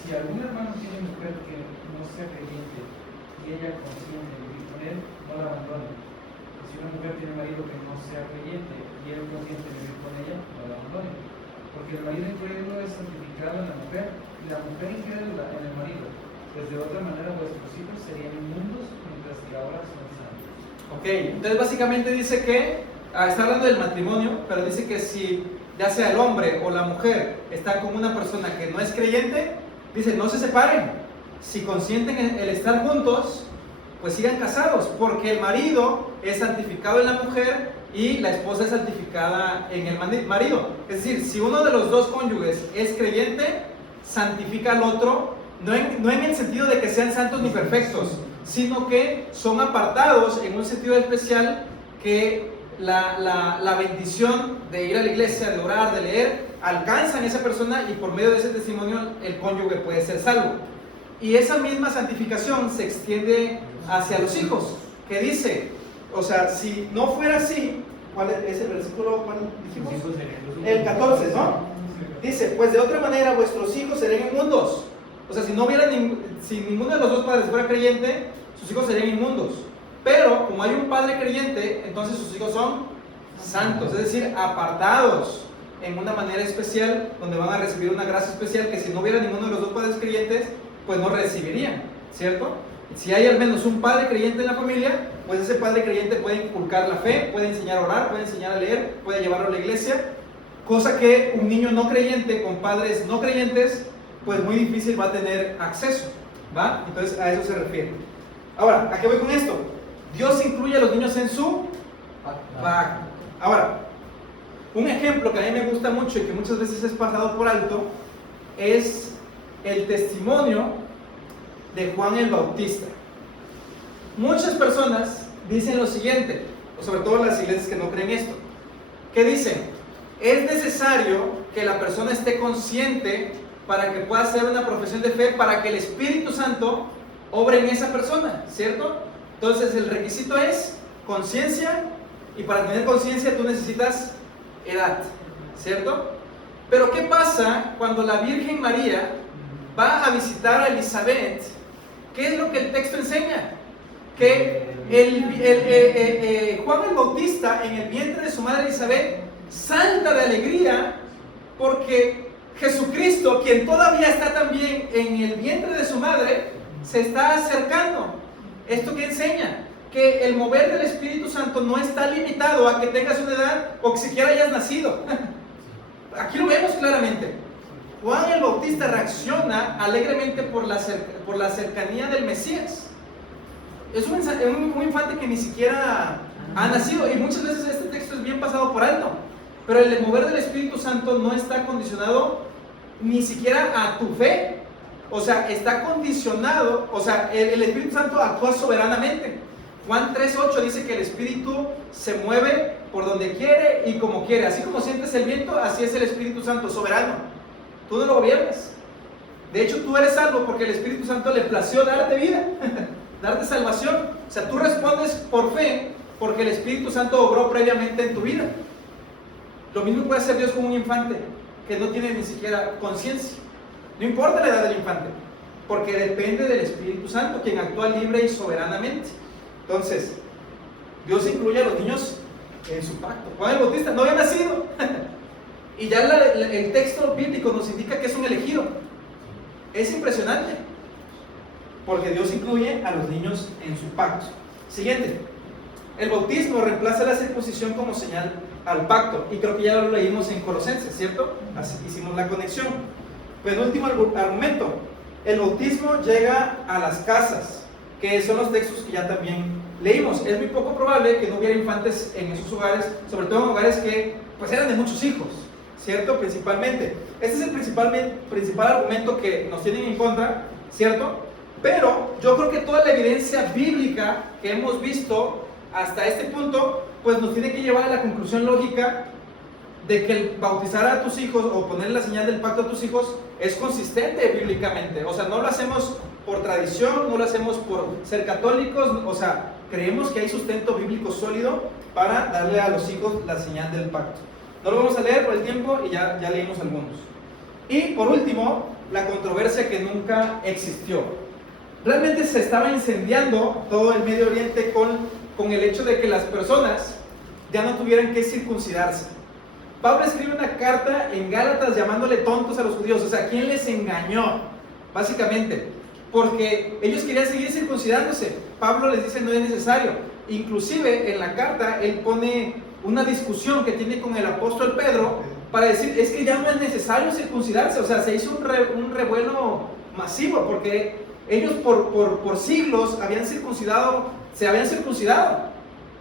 Si algún hermano tiene mujer que no sea creyente y ella consiente vivir con él, no la abandone. Si una mujer tiene marido que no sea creyente y él consiente vivir con ella, no la abandone. Porque el marido incrédulo es santificado en la mujer y la mujer incrédula en el marido. Pues de otra manera vuestros hijos serían inmundos mientras que ahora son santos. Ok, entonces básicamente dice que, está hablando del matrimonio, pero dice que si ya sea el hombre o la mujer está con una persona que no es creyente, dice no se separen. Si consienten el estar juntos, pues sigan casados, porque el marido es santificado en la mujer y la esposa es santificada en el marido. Es decir, si uno de los dos cónyuges es creyente, santifica al otro, no en el sentido de que sean santos ni perfectos, sino que son apartados en un sentido especial que la bendición de ir a la iglesia, de orar, de leer, alcanzan a esa persona y por medio de ese testimonio el cónyuge puede ser salvo. Y esa misma santificación se extiende hacia los hijos, que dice, o sea, si no fuera así, ¿cuál es el versículo? ¿Cuál dijimos? El 14, ¿no? Dice, pues de otra manera vuestros hijos serían inmundos. O sea, si ninguno de los dos padres fuera creyente, sus hijos serían inmundos. Pero como hay un padre creyente, entonces sus hijos son santos, es decir, apartados en una manera especial, donde van a recibir una gracia especial que si no hubiera ninguno de los dos padres creyentes, pues no recibirían, ¿cierto? Si hay al menos un padre creyente en la familia, pues ese padre creyente puede inculcar la fe, puede enseñar a orar, puede enseñar a leer, puede llevarlo a la iglesia, cosa que un niño no creyente con padres no creyentes, pues muy difícil va a tener acceso, ¿va? Entonces a eso se refiere. Ahora, ¿a qué voy con esto? Dios incluye a los niños en su pacto. Ahora, un ejemplo que a mí me gusta mucho y que muchas veces es pasado por alto es el testimonio de Juan el Bautista. Muchas personas dicen lo siguiente, sobre todo las iglesias que no creen esto, que dicen, es necesario que la persona esté consciente para que pueda hacer una profesión de fe, para que el Espíritu Santo obre en esa persona, ¿cierto? Entonces el requisito es conciencia, y para tener conciencia tú necesitas edad, ¿cierto? Pero ¿qué pasa cuando la Virgen María va a visitar a Elizabeth? ¿Qué es lo que el texto enseña? Que Juan el Bautista en el vientre de su madre Elizabeth salta de alegría porque Jesucristo, quien todavía está también en el vientre de su madre, se está acercando. ¿Esto qué enseña? Que el mover del Espíritu Santo no está limitado a que tengas una edad o que siquiera hayas nacido. Aquí lo vemos claramente. Juan el Bautista reacciona alegremente por la cercanía del Mesías. Es un infante que ni siquiera ha nacido, y muchas veces este texto es bien pasado por alto. Pero el mover del Espíritu Santo no está condicionado ni siquiera a tu fe. O sea, está condicionado, o sea, el Espíritu Santo actúa soberanamente. Juan 3:8 dice que el Espíritu se mueve por donde quiere y como quiere. Así como sientes el viento, así es el Espíritu Santo, soberano. Tú no lo gobiernas. De hecho, tú eres salvo porque el Espíritu Santo le plació darte vida, darte salvación. O sea, tú respondes por fe porque el Espíritu Santo obró previamente en tu vida. Lo mismo puede hacer Dios con un infante que no tiene ni siquiera conciencia. No importa la edad del infante, porque depende del Espíritu Santo, quien actúa libre y soberanamente. Entonces, Dios incluye a los niños en su pacto. Juan el Bautista no había nacido. Y ya el texto bíblico nos indica que es un elegido. Es impresionante, porque Dios incluye a los niños en su pacto. Siguiente. El bautismo reemplaza la circuncisión como señal al pacto. Y creo que ya lo leímos en Colosenses, ¿cierto? Así hicimos la conexión. Penúltimo argumento. El bautismo llega a las casas, que son los textos que ya también leímos. Es muy poco probable que no hubiera infantes en esos hogares, sobre todo en hogares que pues eran de muchos hijos, ¿cierto? Principalmente. Este es el principal argumento que nos tienen en contra, ¿cierto? Pero yo creo que toda la evidencia bíblica que hemos visto hasta este punto, pues nos tiene que llevar a la conclusión lógica de que el bautizar a tus hijos o poner la señal del pacto a tus hijos es consistente bíblicamente. O sea, no lo hacemos por tradición, no lo hacemos por ser católicos, o sea, creemos que hay sustento bíblico sólido para darle a los hijos la señal del pacto. No lo vamos a leer por el tiempo y ya leímos algunos. Y por último, la controversia que nunca existió. Realmente se estaba incendiando todo el Medio Oriente con el hecho de que las personas ya no tuvieran que circuncidarse. Pablo escribe una carta en Gálatas llamándole tontos a los judíos. O sea, ¿quién les engañó? Básicamente, porque ellos querían seguir circuncidándose. Pablo les dice no es necesario. Inclusive en la carta él pone una discusión que tiene con el apóstol Pedro para decir es que ya no es necesario circuncidarse. O sea, se hizo un revuelo masivo porque ellos por siglos se habían circuncidado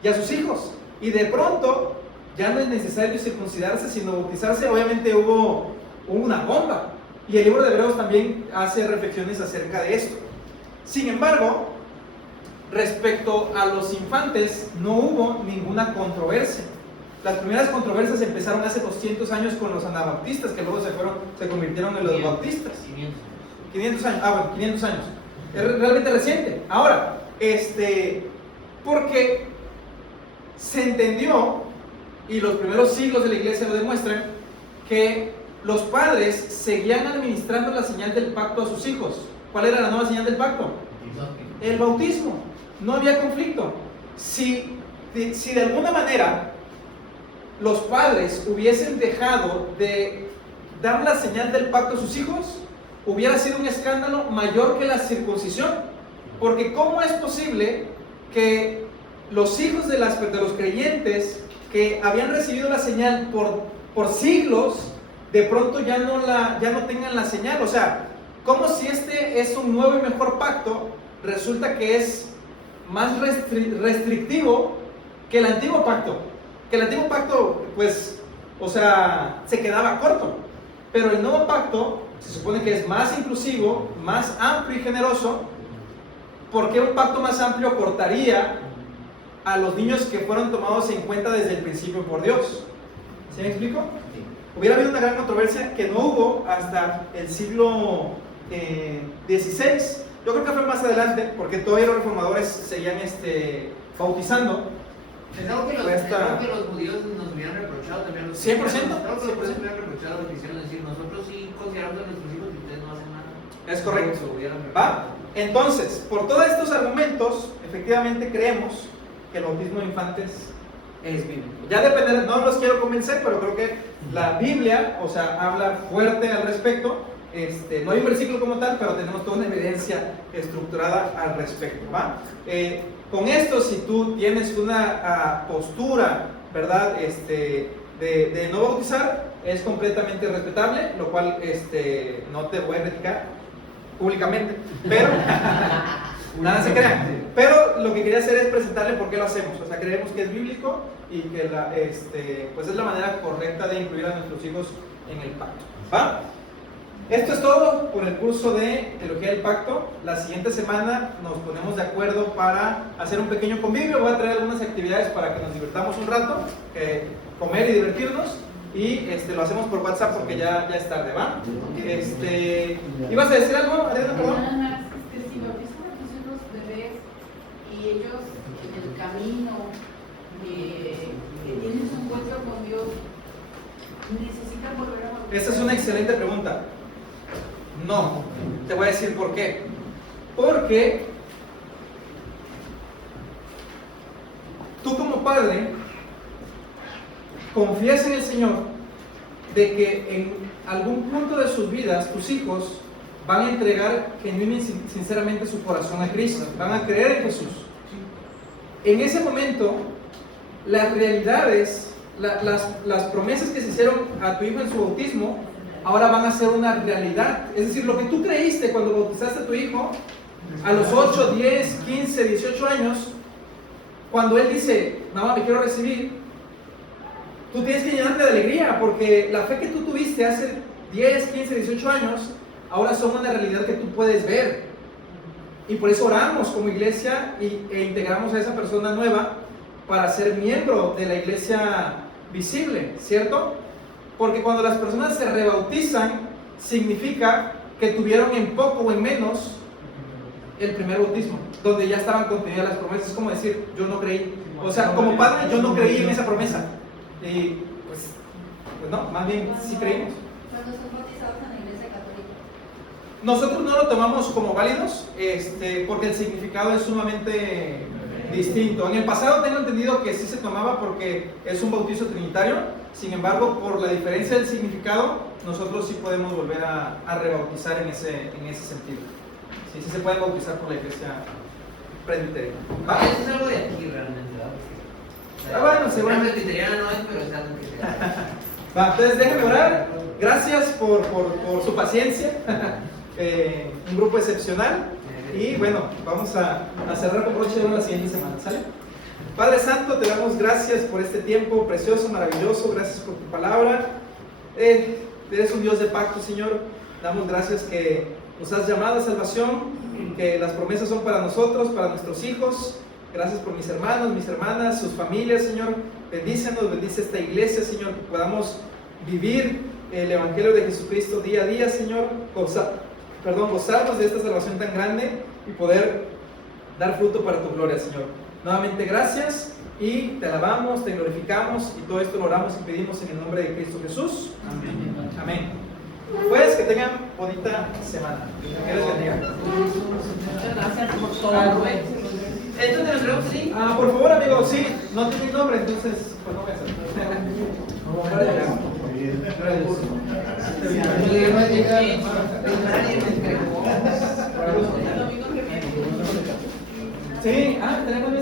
y a sus hijos, y de pronto ya no es necesario circuncidarse sino bautizarse. Obviamente hubo una bomba, y el libro de Hebreos también hace reflexiones acerca de esto. Sin embargo, respecto a los infantes no hubo ninguna controversia. Las primeras controversias empezaron hace 200 años con los anabaptistas, que luego se convirtieron en los bautistas. 500 años. 500 años. Es realmente reciente. Ahora, porque se entendió, y los primeros siglos de la iglesia lo demuestran, que los padres seguían administrando la señal del pacto a sus hijos. ¿Cuál era la nueva señal del pacto? El bautismo. No había conflicto. Si de alguna manera los padres hubiesen dejado de dar la señal del pacto a sus hijos, hubiera sido un escándalo mayor que la circuncisión. Porque ¿cómo es posible que los hijos de los creyentes que habían recibido la señal por siglos, de pronto ya no tengan la señal? O sea, como si este es un nuevo y mejor pacto, resulta que es más restrictivo que el antiguo pacto. Que el antiguo pacto, pues, o sea, se quedaba corto. Pero el nuevo pacto se supone que es más inclusivo, más amplio y generoso, porque un pacto más amplio cortaría a los niños que fueron tomados en cuenta desde el principio por Dios. ¿Sí me explico? Hubiera habido una gran controversia que no hubo hasta el siglo XVI. Yo creo que fue más adelante, porque todavía los reformadores seguían bautizando. Es algo que los judíos nos hubieran reprochado también. 100%. Creo que los judíos hubieran reprochado lo que hicieron, decir, nosotros sí consideramos a nuestros hijos y ustedes no hacen nada. Es correcto. ¿Va? Entonces, por todos estos argumentos, efectivamente creemos que el bautismo de infantes es bíblico. Ya depende, no los quiero convencer, pero creo que la Biblia, o sea, habla fuerte al respecto. No hay un versículo como tal, pero tenemos toda una evidencia estructurada al respecto, ¿va? Con esto, si tú tienes una postura, ¿verdad?, de no bautizar, es completamente respetable, lo cual no te voy a criticar públicamente, pero nada se crean. Pero lo que quería hacer es presentarle por qué lo hacemos. O sea, creemos que es bíblico y que pues es la manera correcta de incluir a nuestros hijos en el pacto, ¿va? Esto es todo por el curso de Teología del Pacto. La siguiente semana nos ponemos de acuerdo para hacer un pequeño convivio. Voy a traer algunas actividades para que nos divirtamos un rato, comer y divertirnos. Y lo hacemos por WhatsApp porque ya es tarde, ¿va? ¿Ibas a decir algo, Adriana? Perdón. Si bautizan a tus hijos bebés y ellos en el camino que tienen su encuentro con Dios, ¿necesitan volver a bautizar? Esta es una excelente pregunta. No, te voy a decir por qué. Porque tú como padre confías en el Señor de que en algún punto de sus vidas tus hijos van a entregar genuina y sinceramente su corazón a Cristo, van a creer en Jesús. En ese momento, las realidades, las promesas que se hicieron a tu hijo en su bautismo, ahora van a ser una realidad. Es decir, lo que tú creíste cuando bautizaste a tu hijo, a los 8, 10, 15, 18 años, cuando él dice, mamá, me quiero recibir, tú tienes que llenarte de alegría, porque la fe que tú tuviste hace 10, 15, 18 años, ahora son una realidad que tú puedes ver. Y por eso oramos como iglesia e integramos a esa persona nueva para ser miembro de la iglesia visible, ¿cierto? Porque cuando las personas se rebautizan, significa que tuvieron en poco o en menos el primer bautismo, donde ya estaban contenidas las promesas. Es como decir, yo no creí. O sea, como padre, yo no creí en esa promesa. Y pues no, más bien sí creímos. Cuando son bautizados en la iglesia católica. Nosotros no lo tomamos como válidos, porque el significado es sumamente distinto. En el pasado tengo entendido que sí se tomaba porque es un bautizo trinitario. Sin embargo, por la diferencia del significado, nosotros sí podemos volver a rebautizar en ese sentido. Sí se puede bautizar por la iglesia presbiteriana. Eso es algo de aquí realmente, ¿verdad? Bueno, seguramente. Presbiteriana no es, pero es algo que se Va, entonces déjenme orar. Gracias por su paciencia. Un grupo excepcional. Y bueno, vamos a cerrar con broche de oro la siguiente semana, ¿sale? Padre Santo, te damos gracias por este tiempo precioso, maravilloso. Gracias por tu palabra. Eres un Dios de pacto, Señor. Damos gracias que nos has llamado a salvación, que las promesas son para nosotros, para nuestros hijos. Gracias por mis hermanos, mis hermanas, sus familias, Señor. Bendícenos, bendice esta iglesia, Señor, que podamos vivir el Evangelio de Jesucristo día a día, Señor. Gozarnos de esta salvación tan grande y poder dar fruto para tu gloria, Señor. Nuevamente, gracias y te alabamos, te glorificamos y todo esto lo oramos y pedimos en el nombre de Cristo Jesús. Amén. Amén. Pues que tengan bonita semana. Que les bendiga. Muchas gracias por todo. ¿Esto te lo creo? Sí. Por favor, amigo, sí, no tiene nombre, entonces, pues no voy a hacer. Sí, tenemos